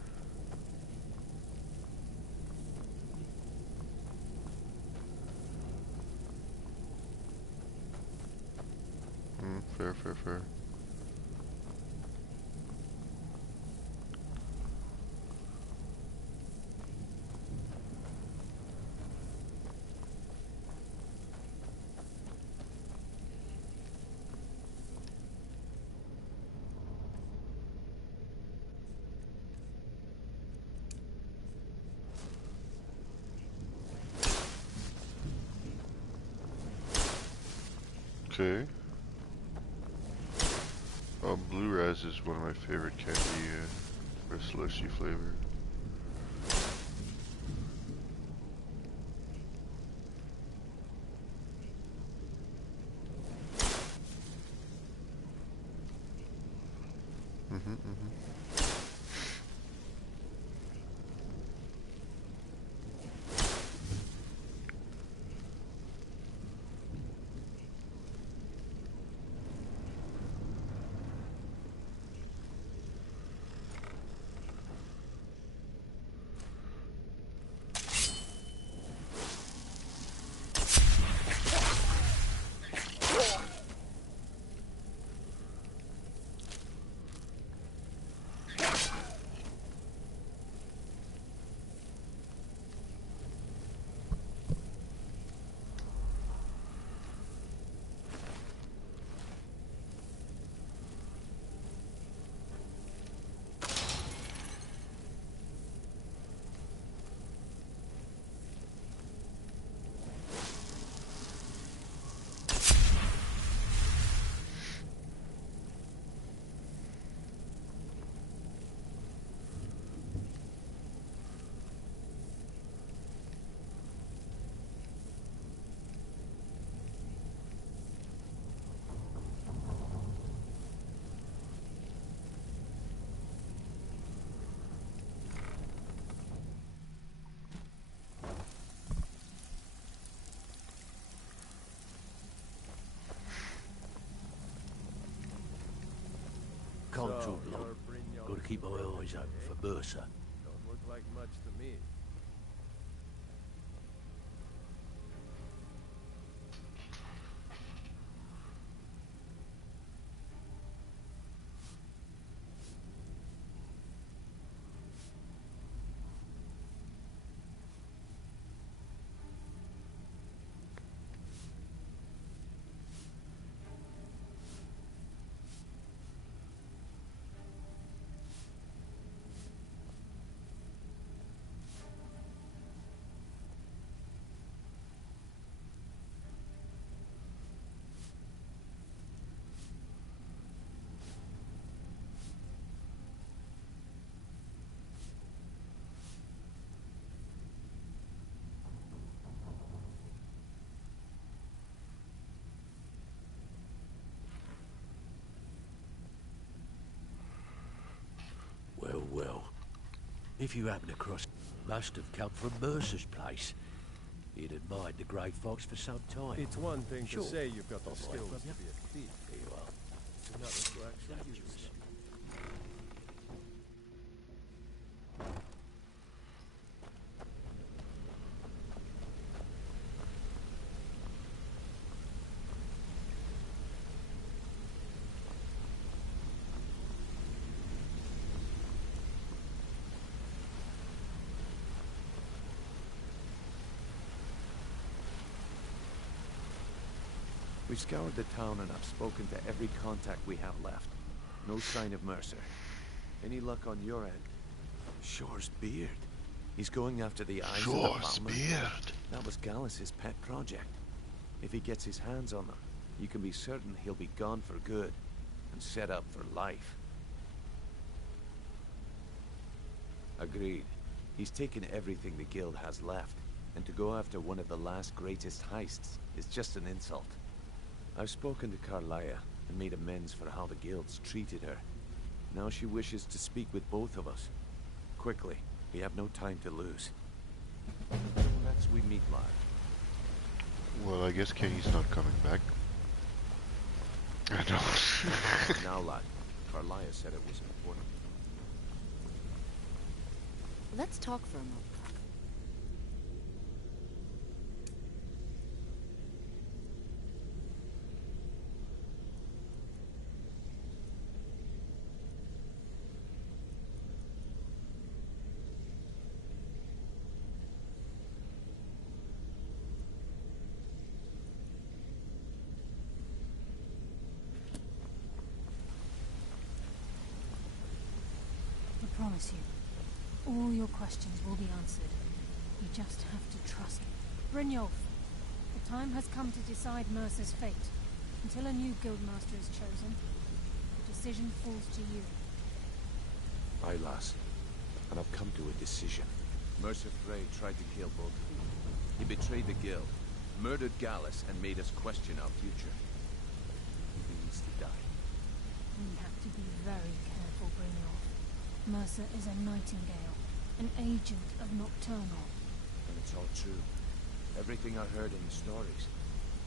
Fair. Okay. Oh, Blue Raz is one of my favorite candy for slushy flavor. Can't talk long. Gotta keep my eyes open for Mercer. Don't look like much to me. If you happen across, must have come from Mercer's place. He'd admired the Grey Fox for some time. It's one thing Sure. to say you've got the skills to you. be a thief. Here you are. It's another to actually use them. We've scoured the town and I've spoken to every contact we have left. No sign of Mercer. Any luck on your end? Shore's beard. He's going after the eyes of the Shore's Palmer. beard. That was Gallus's pet project. If he gets his hands on them, you can be certain he'll be gone for good and set up for life. Agreed. He's taken everything the guild has left, and to go after one of the last greatest heists is just an insult. I've spoken to Carlia and made amends for how the guilds treated her. Now she wishes to speak with both of us. Quickly, we have no time to lose. Let's we meet live. Well, I guess Kenny's not coming back. I don't. Now, lad, Carlia said it was important. Let's talk for a moment. I promise you, all your questions will be answered. You just have to trust me. Brynjolf, the time has come to decide Mercer's fate. Until a new guildmaster is chosen, the decision falls to you. Aye, lass. And I've come to a decision. Mercer Frey tried to kill both of you. He betrayed the guild, murdered Gallus, and made us question our future. He needs to die. We have to be very careful, Brynjolf. Mercer is a nightingale, an agent of Nocturnal. And it's all true. Everything I heard in the stories.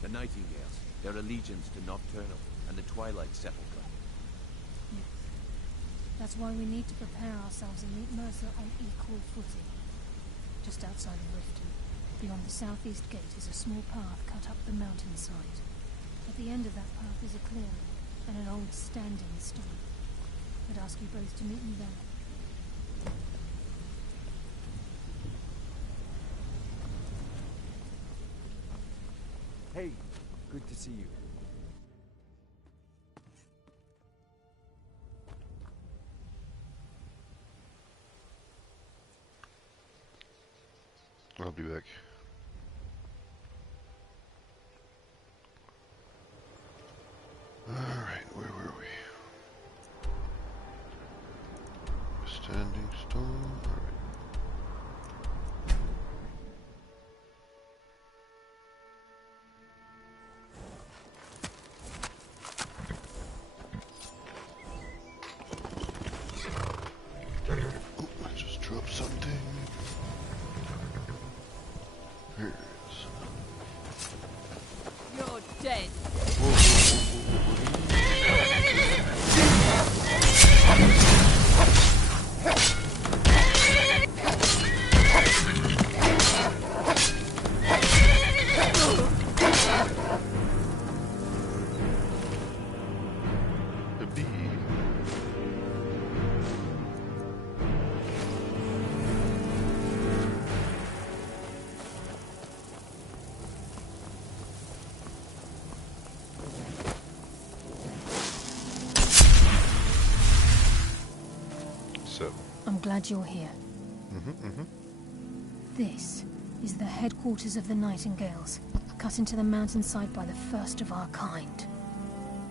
The Nightingales, their allegiance to Nocturnal, and the Twilight Sepulchre. Yes. That's why we need to prepare ourselves and meet Mercer on equal footing. Just outside of Riften, beyond the southeast gate, is a small path cut up the mountainside. At the end of that path is a clearing, and an old standing stone. I'd ask you both to meet me there. Hey, good to see you. I'll be back. Alright, where were we? Standing stone. Alright. Oh, I just dropped something. Here it is. You're dead. The bee. So. I'm glad you're here. This is the headquarters of the Nightingales, cut into the mountainside by the first of our kind.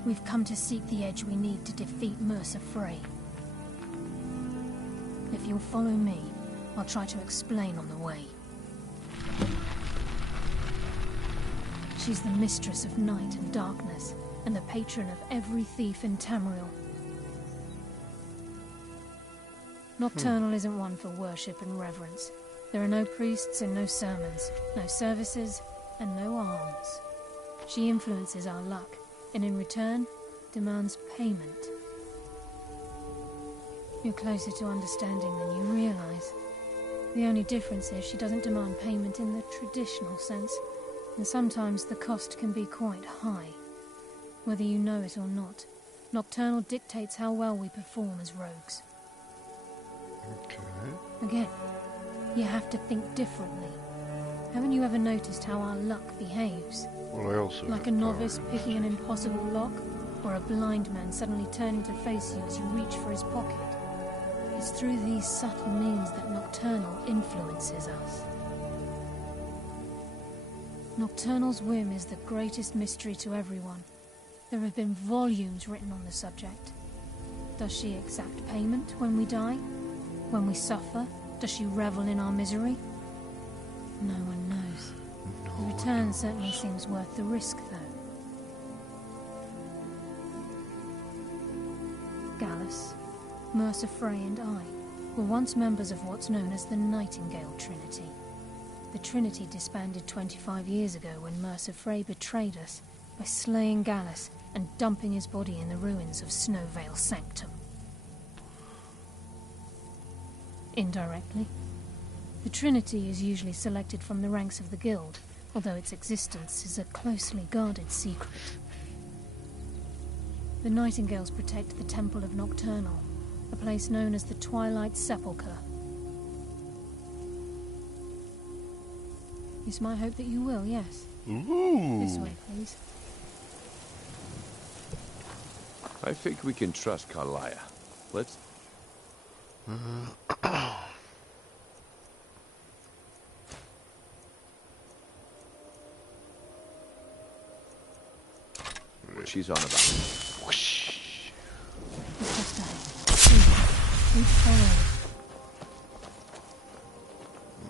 We've come to seek the edge we need to defeat Mercer Frey. If you'll follow me, I'll try to explain on the way. She's the mistress of night and darkness, and the patron of every thief in Tamriel. Nocturnal isn't one for worship and reverence. There are no priests and no sermons, no services and no alms. She influences our luck, and in return, demands payment. You're closer to understanding than you realize. The only difference is she doesn't demand payment in the traditional sense, and sometimes the cost can be quite high. Whether you know it or not, Nocturnal dictates how well we perform as rogues. Okay. Again, you have to think differently. Haven't you ever noticed how our luck behaves? Well, I also like a novice picking an impossible lock, or a blind man suddenly turning to face you as you reach for his pocket. It's through these subtle means that Nocturnal influences us. Nocturnal's whim is the greatest mystery to everyone. There have been volumes written on the subject. Does she exact payment when we die? When we suffer, does she revel in our misery? No one knows. The return certainly seems worth the risk, though. Gallus, Mercer Frey and I were once members of what's known as the Nightingale Trinity. The Trinity disbanded 25 years ago when Mercer Frey betrayed us by slaying Gallus and dumping his body in the ruins of Snowvale Sanctum. Indirectly, the Trinity is usually selected from the ranks of the Guild, although its existence is a closely guarded secret. The Nightingales protect the Temple of Nocturnal, a place known as the Twilight Sepulchre. It's my hope that you will, yes. Ooh. This way, please. I think we can trust Carlia. Let's... She's on about. Whoosh. Just ahead. Keep following.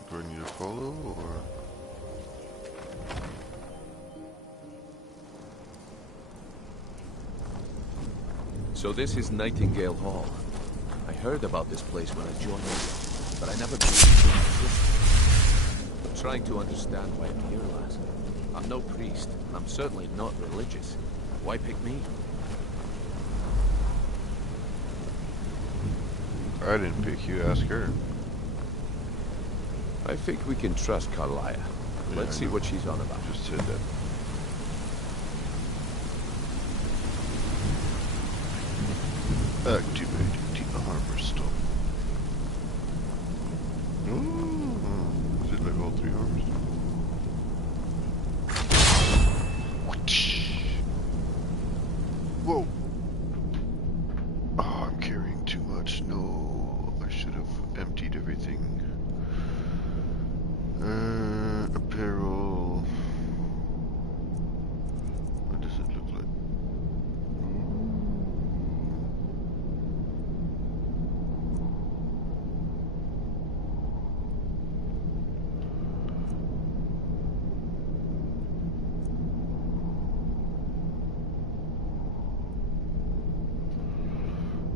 Do I need to follow, or...? So this is Nightingale Hall. I heard about this place when I joined you, but I never believed it existed. I'm trying to understand why I'm here, lass. I'm no priest, and I'm certainly not religious. Why pick me? I didn't pick you, ask her. I think we can trust Carlia. Let's see what she's on about. Just said that. Activate the armor stone. Ooh, is it like all 3 armors? Whoa! Oh, I'm carrying too much. No, I should have emptied everything. Apparel. What does it look like?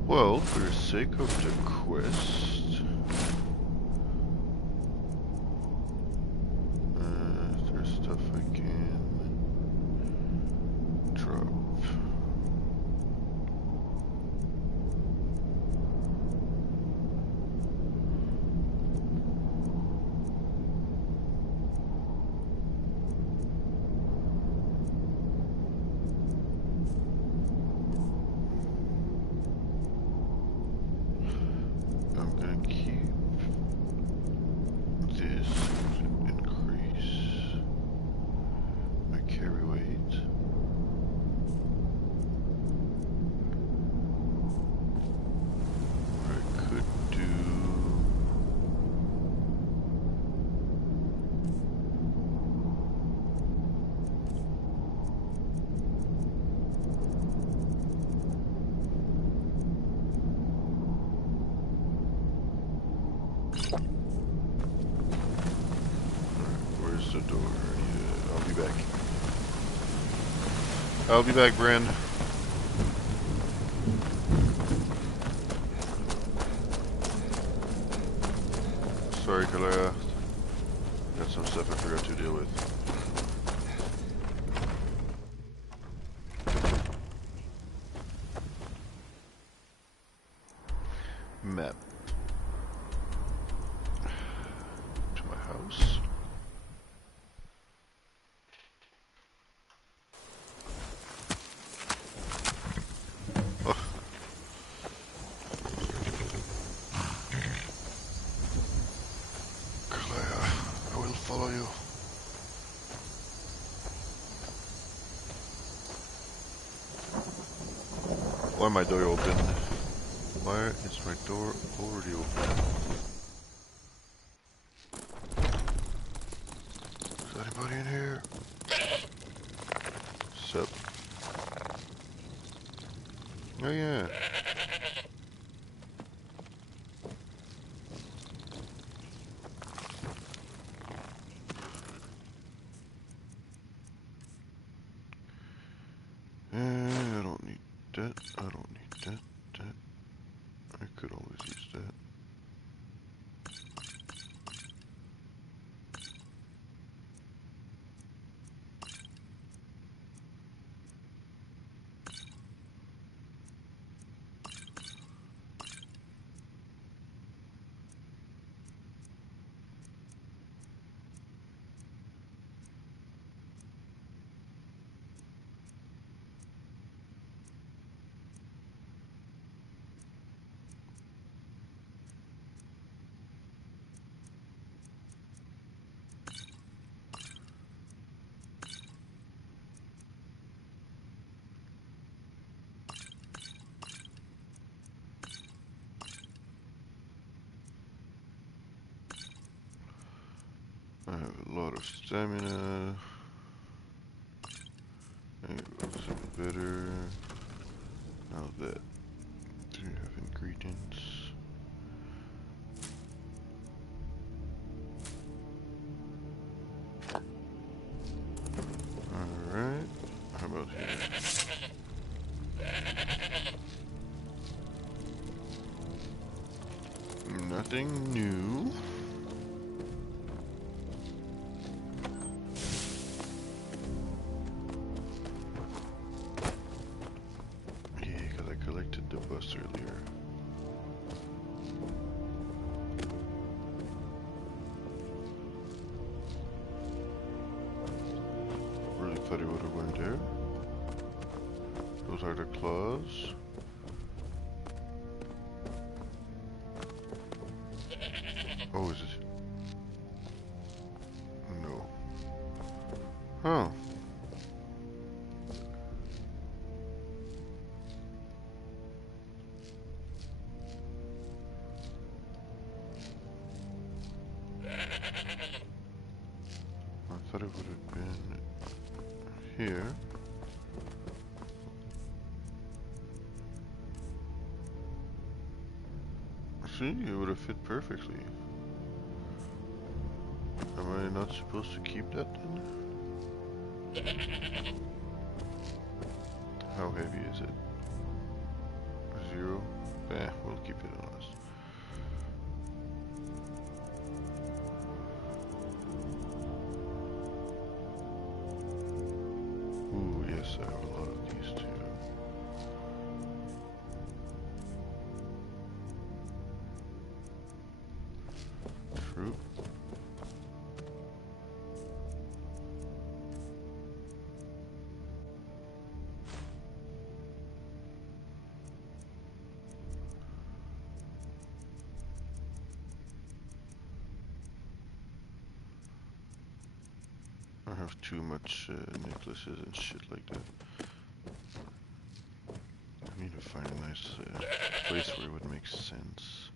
Well, for the sake of the quest, there's stuff I can drop. I'm gonna keep this to increase my carry weight. What I could do. Where's the door? Yeah, I'll be back. I'll be back, Bran. Sorry, Kalea. Got some stuff I forgot to deal with. Map. To my house. Oh. Kalea, I will follow you. Why my door open? Why is my door already open? Is anybody in here? Sup? Oh yeah. I don't need that. I don't need that. I could always use that. I have a lot of stamina. Something better. Now that. Do you have ingredients? Alright. How about here? Nothing new. The bus earlier. Really thought he would have went there. Those are the claws. Oh, is it? No. Huh. I thought it would have been here. See, it would have fit perfectly. Am I not supposed to keep that then? How heavy is it? 0? Eh, we'll keep it on us. Ooh, yes, I have a lot of these too. Fruit. I have too much necklaces and shit like that. I need to find a nice place where it would make sense.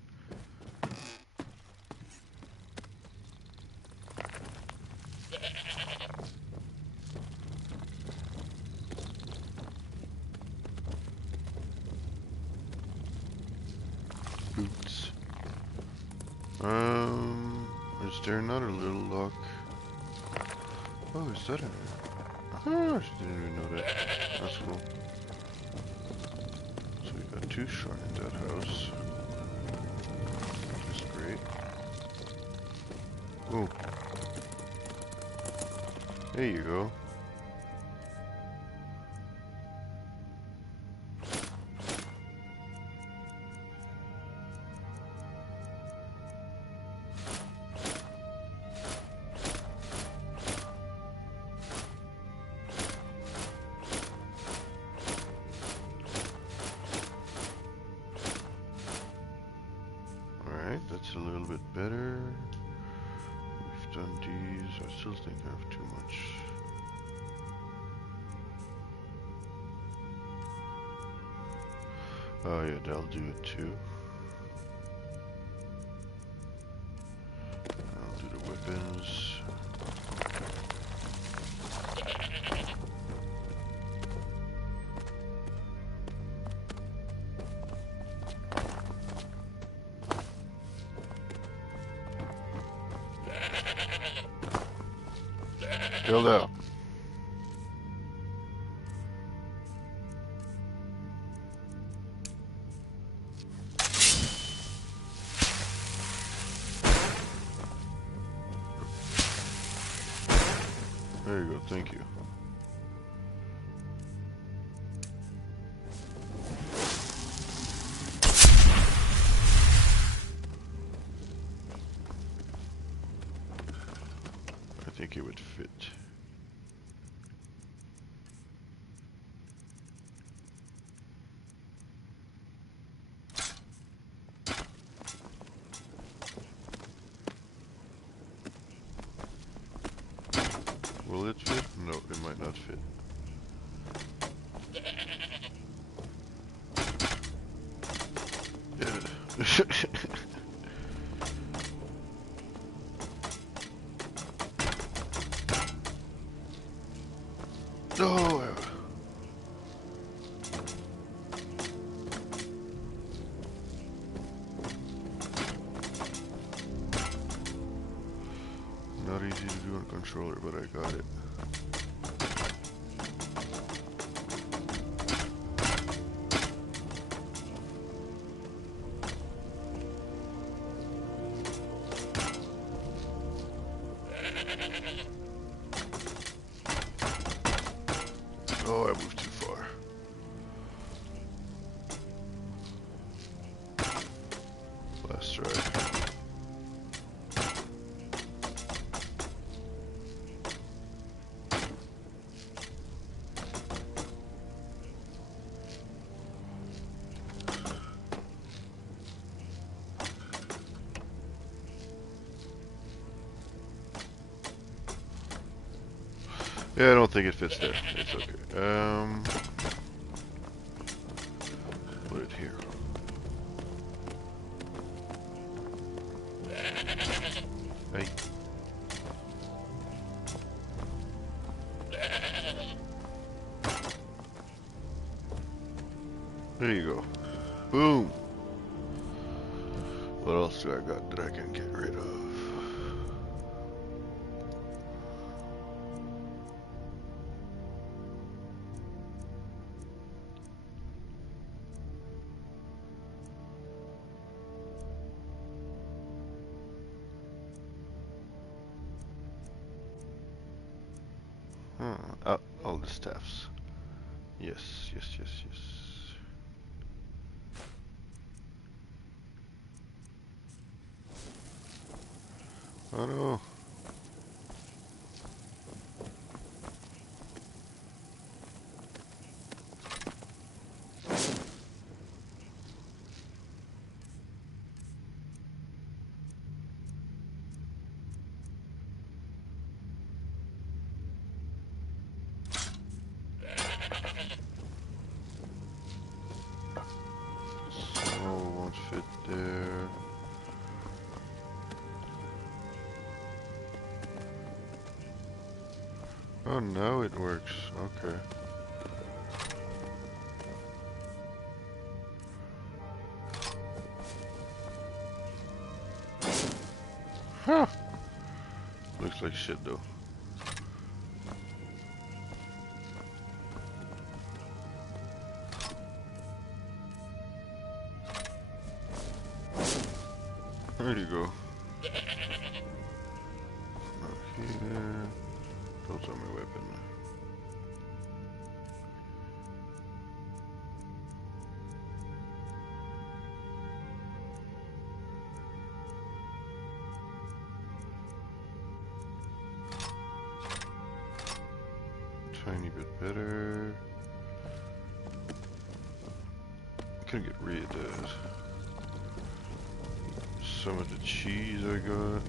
Boots. Is there another little lock? Oh, is that in there? Oh, I didn't even know that. That's cool. So we got 2 shrines in that house. That's great. There you go. Alright, that's a little bit better. We've done these. I still think I have too much. Oh yeah, that'll do it too. I'll do the weapons. Build out. There you go, thank you. I think it would fit. Will it fit? No, it might not fit. No. Not easy to do on controller, but I got it. Oh, I moved too far. Last try. Yeah, I don't think it fits there. It's okay. Put it here. Hey. There you go. Boom. What else do I got that I can get rid of? All the staffs. Yes, yes, yes, yes. Oh no. Won't fit there. Oh, now it works. Okay. Huh. Looks like shit though. There you go. Not here. Those are my weapon. Tiny bit better. Couldn't get rid of some of the cheese I got.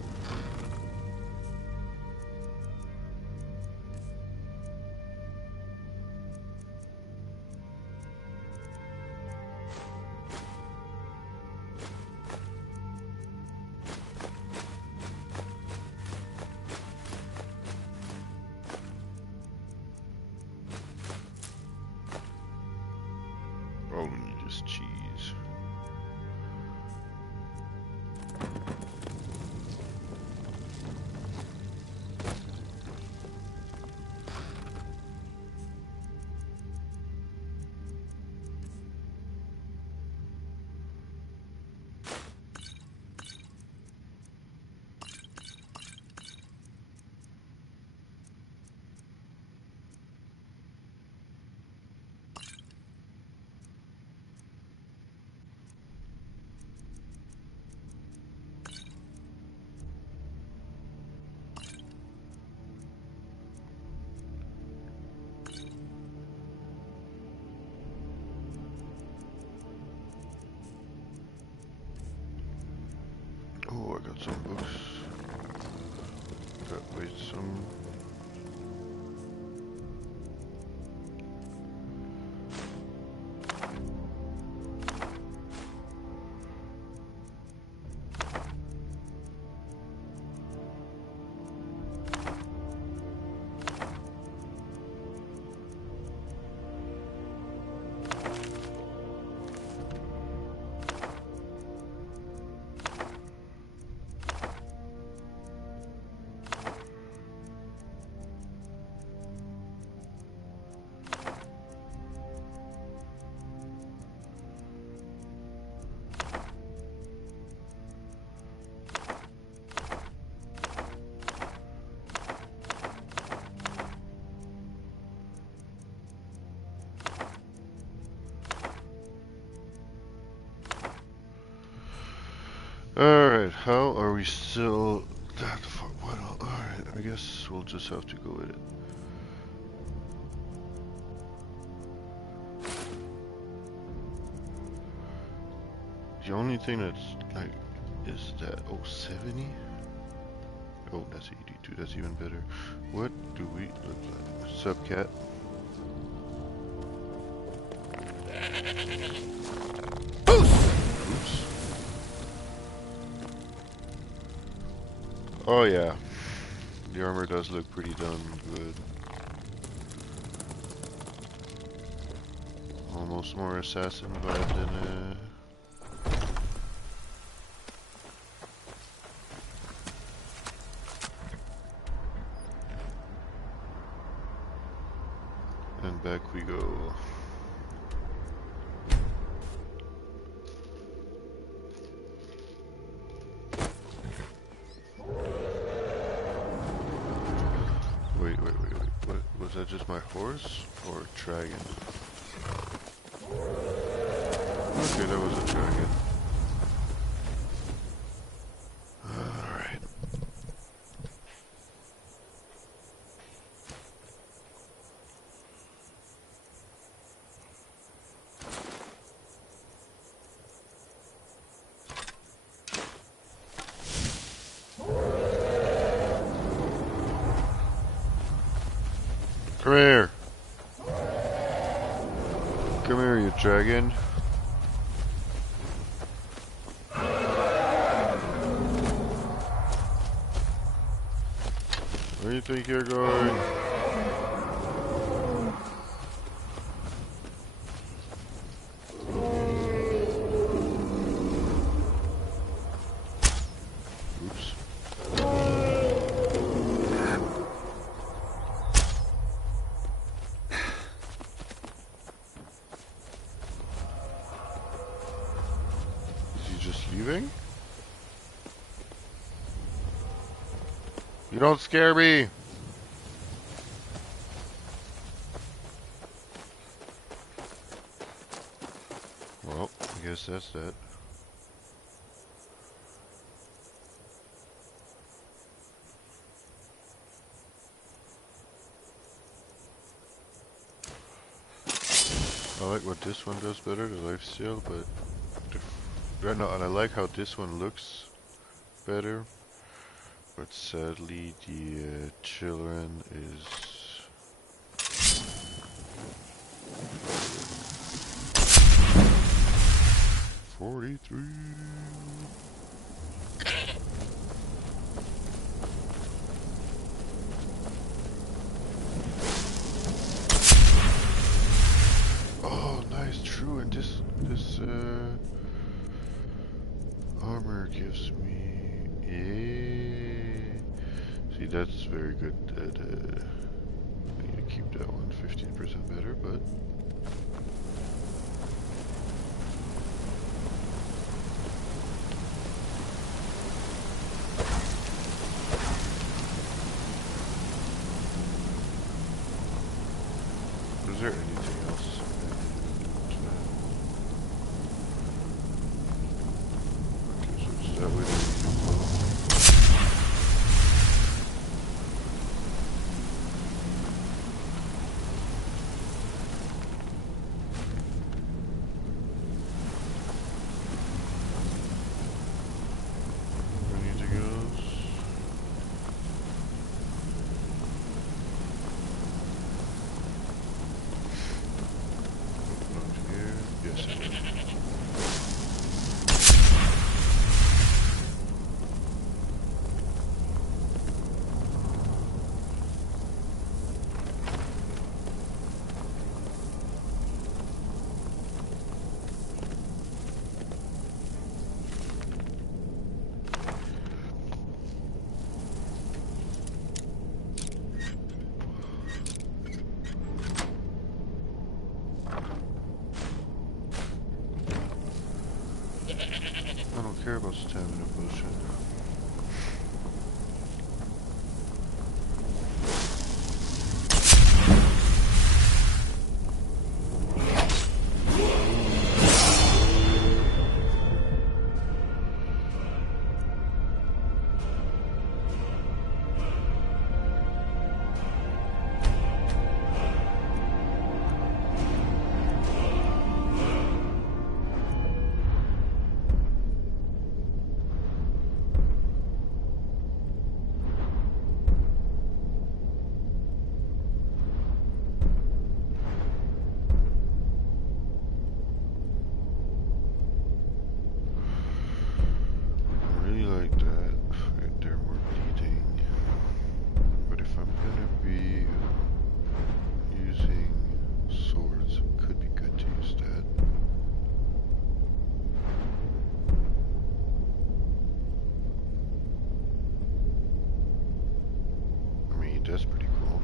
All we need is cheese. Oh, I got some books. Got wait some. Alright, how are we still that far? Well, alright, I guess we'll just have to go with it. The only thing that's like is that 70? Oh, that's 82, that's even better. What do we look like? What's up, cat? Oops. Oh yeah, the armor does look pretty done good. Almost more assassin vibe than and back we go. Wait. What was that? Just my horse or dragon? Okay, that was a dragon. Alright. Come here. Come here, you dragon. Where do you think you're going? Oops. Is he just leaving? You don't scare me! Well, I guess that's that. I like what this one does better, the lifesteal, but right now, and I like how this one looks better, but sadly the children is 43. Oh, nice, true, and this armor gives me, yeah. See, that's very good. I need to keep that one 15% better, but. Is there anything else? Okay, so it's that way. Anything else? Yes, it is. I don't care about stamina potion. I really like that. They're more bleeding. But if I'm gonna be using swords, it could be good to use that. I mean, that's pretty cool.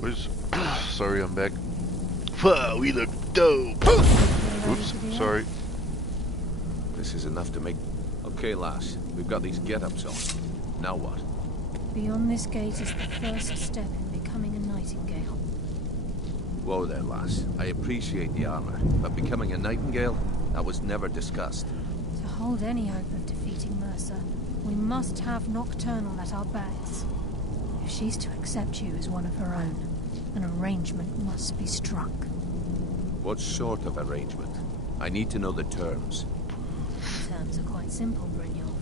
Boys, sorry I'm back. Wow, we look dope. Oops, sorry. This is enough to make... Okay, lass, we've got these get-ups on. Now what? Beyond this gate is the first step in becoming a nightingale. Whoa there, lass. I appreciate the armor, but becoming a nightingale? That was never discussed. To hold any hope of defeat defeating Mercer. We must have Nocturnal at our backs. If she's to accept you as one of her own, an arrangement must be struck. What sort of arrangement? I need to know the terms. The terms are quite simple, Brynjolf.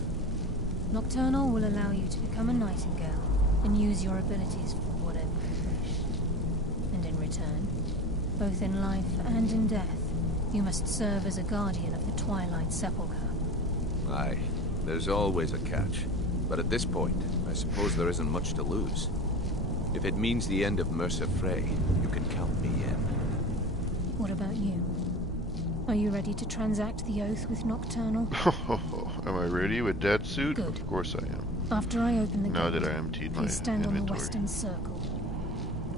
Nocturnal will allow you to become a nightingale and use your abilities for whatever you wish. And in return, both in life and in death, you must serve as a guardian of the Twilight Sepulchre. Aye, there's always a catch. But at this point, I suppose there isn't much to lose. If it means the end of Mercer Frey, you can count me in. What about you? Are you ready to transact the oath with Nocturnal? Am I ready with that suit? Good. Of course I am. After I open the Now gate, that I emptied my please stand on the inventory. western circle.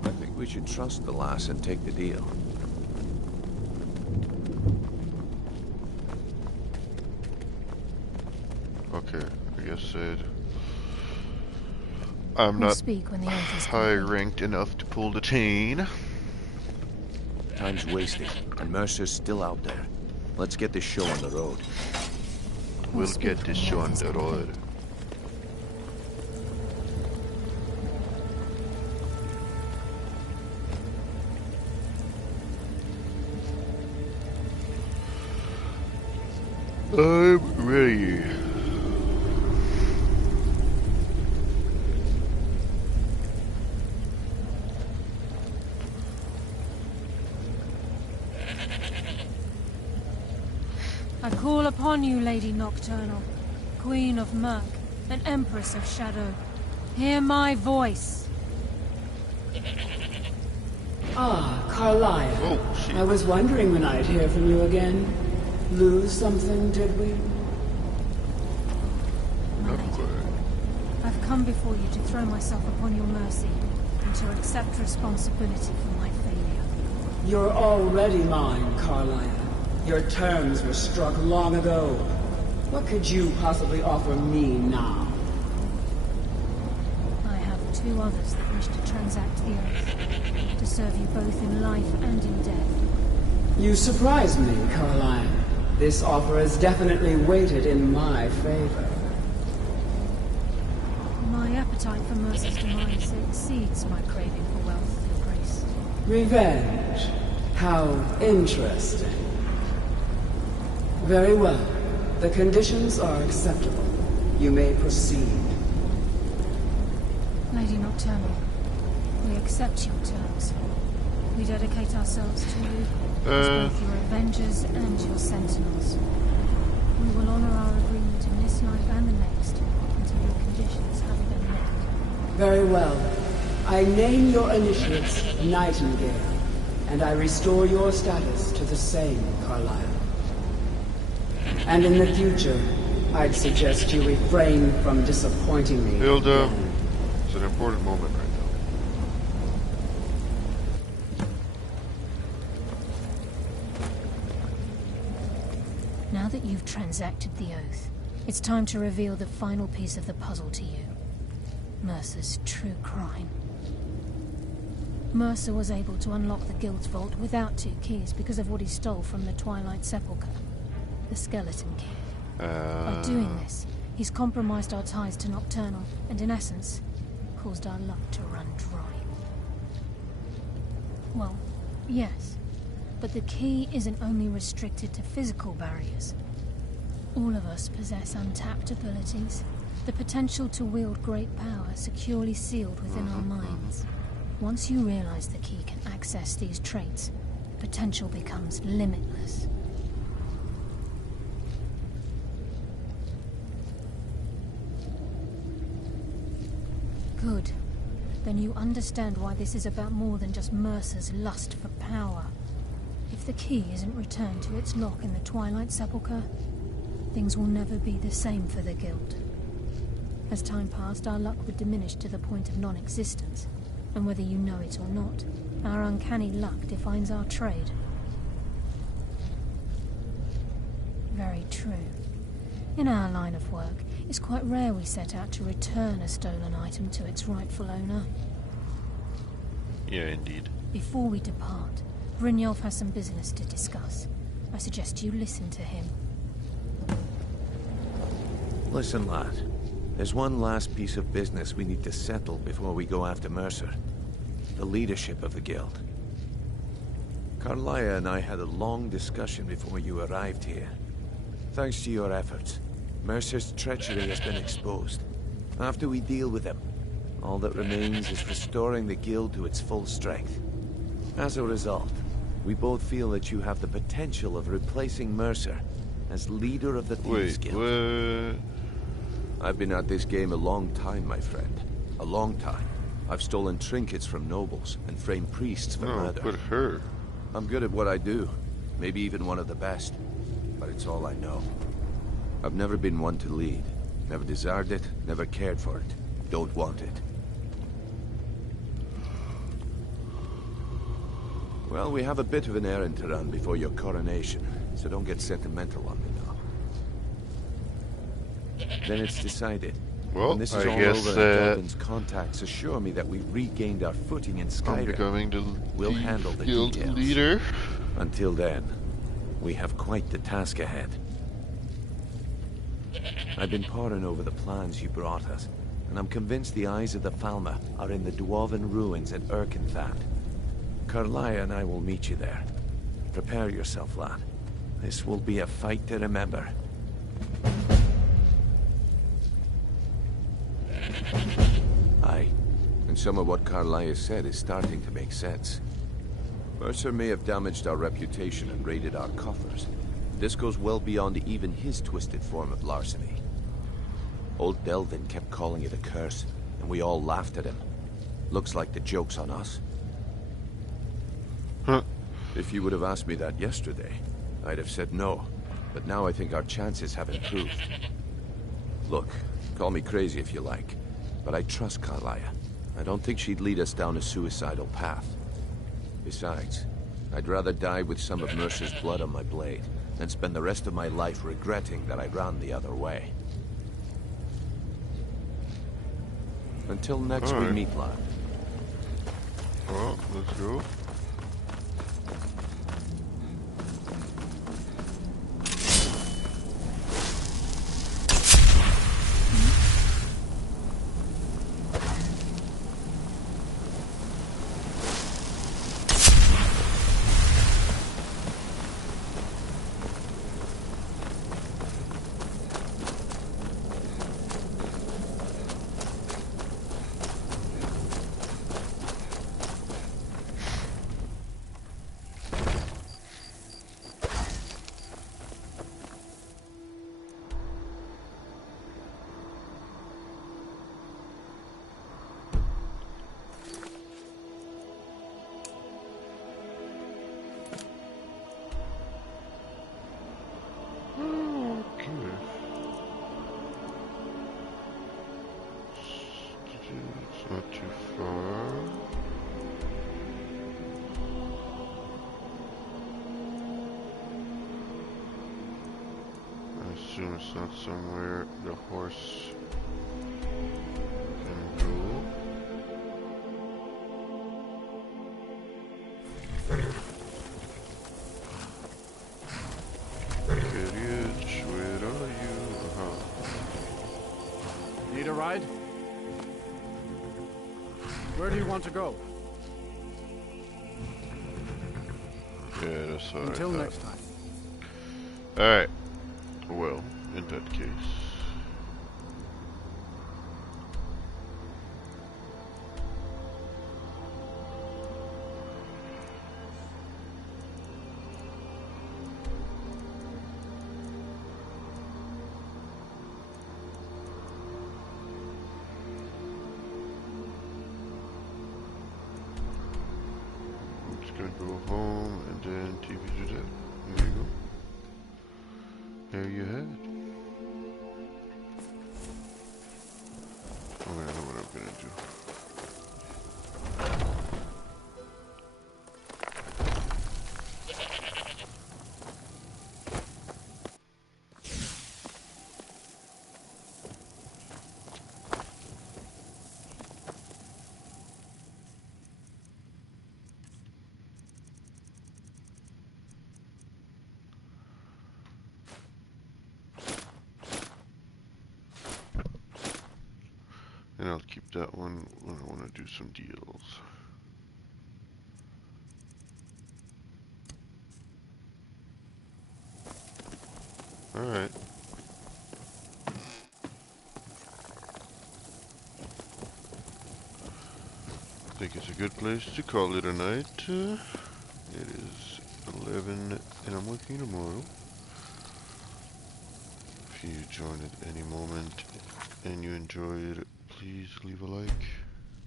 I think we should trust the lass and take the deal. Okay, I guess I'm We'll not speak when the oath is high ranked enough to pull the chain. Time's wasting, and Mercer's still out there. Let's get this show on the road. We'll get this show on the road. I'm ready. I call upon you, Lady Nocturnal, Queen of Murk, and Empress of Shadow. Hear my voice. Ah, Carlisle. I was wondering when I'd hear from you again. Lose something, did we? My lady, I've come before you to throw myself upon your mercy and to accept responsibility for my failure. You're already mine, Carlisle. Your terms were struck long ago. What could you possibly offer me now? I have two others that wish to transact the oath, to serve you both in life and in death. You surprise me, Carlisle. This offer is definitely weighted in my favor. My appetite for Mercer's demise exceeds my craving for wealth and grace. Revenge. How interesting. Very well. The conditions are acceptable. You may proceed. Lady Nocturnal, we accept your terms. We dedicate ourselves to you as both your avengers and your sentinels. We will honor our agreement in this life and the next until your conditions have been met. Very well. I name your initiates Nightingale, and I restore your status to the same, Carlisle. And in the future, I'd suggest you refrain from disappointing me. Hilda, it's an important moment right now. Now that you've transacted the oath, it's time to reveal the final piece of the puzzle to you. Mercer's true crime. Mercer was able to unlock the Guild's vault without 2 keys because of what he stole from the Twilight Sepulchre. The skeleton key. By doing this, he's compromised our ties to Nocturnal, and in essence, caused our luck to run dry. Well, yes, but the key isn't only restricted to physical barriers. All of us possess untapped abilities, the potential to wield great power securely sealed within our minds. Once you realize the key can access these traits, potential becomes limitless. Good. Then you understand why this is about more than just Mercer's lust for power. If the key isn't returned to its lock in the Twilight Sepulchre, things will never be the same for the Guild. As time passed, our luck would diminish to the point of non-existence, and whether you know it or not, our uncanny luck defines our trade. Very true. In our line of work, it's quite rare we set out to return a stolen item to its rightful owner. Yeah, indeed. Before we depart, Brynjolf has some business to discuss. I suggest you listen to him. Listen, lad. There's one last piece of business we need to settle before we go after Mercer. The leadership of the guild. Carlia and I had a long discussion before you arrived here. Thanks to your efforts, Mercer's treachery has been exposed. After we deal with him, all that remains is restoring the guild to its full strength. As a result, we both feel that you have the potential of replacing Mercer as leader of the Thieves Guild. What? I've been at this game a long time, my friend. A long time. I've stolen trinkets from nobles and framed priests for murder. But her. I'm good at what I do. Maybe even one of the best. But it's all I know. I've never been one to lead. Never desired it, never cared for it. Don't want it. Well, we have a bit of an errand to run before your coronation, so don't get sentimental on me now. Then it's decided. Well, when this is all over and Jordan's contacts assure me that we've regained our footing in Skyrim, we'll handle the details. Leader. Until then, we have quite the task ahead. I've been poring over the plans you brought us, and I'm convinced the eyes of the Falmer are in the Dwarven ruins at Erkenthad. Carlia and I will meet you there. Prepare yourself, lad. This will be a fight to remember. Aye, and some of what Carlia said is starting to make sense. Mercer may have damaged our reputation and raided our coffers. This goes well beyond even his twisted form of larceny. Old Delvin kept calling it a curse, and we all laughed at him. Looks like the joke's on us. Huh. If you would have asked me that yesterday, I'd have said no. But now I think our chances have improved. Look, call me crazy if you like, but I trust Carlia. I don't think she'd lead us down a suicidal path. Besides, I'd rather die with some of Mercer's blood on my blade than spend the rest of my life regretting that I ran the other way. Until next we meet, lad. Well, let's go. Not too far. I assume it's not somewhere the horse can go. Carriage, where are you? Need a ride? Where do you want to go? Yeah, that's all right. Until next time. Alright. Well, in that case. Gonna go home and then TV to that. There you go. There you have it. Oh, I know what I'm gonna do. And I'll keep that one when I want to do some deals. Alright. I think it's a good place to call it a night. It is 11 and I'm working tomorrow. If you join at any moment and you enjoyed, please leave a like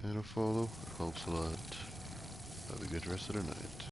and a follow. It helps a lot. Have a good rest of the night.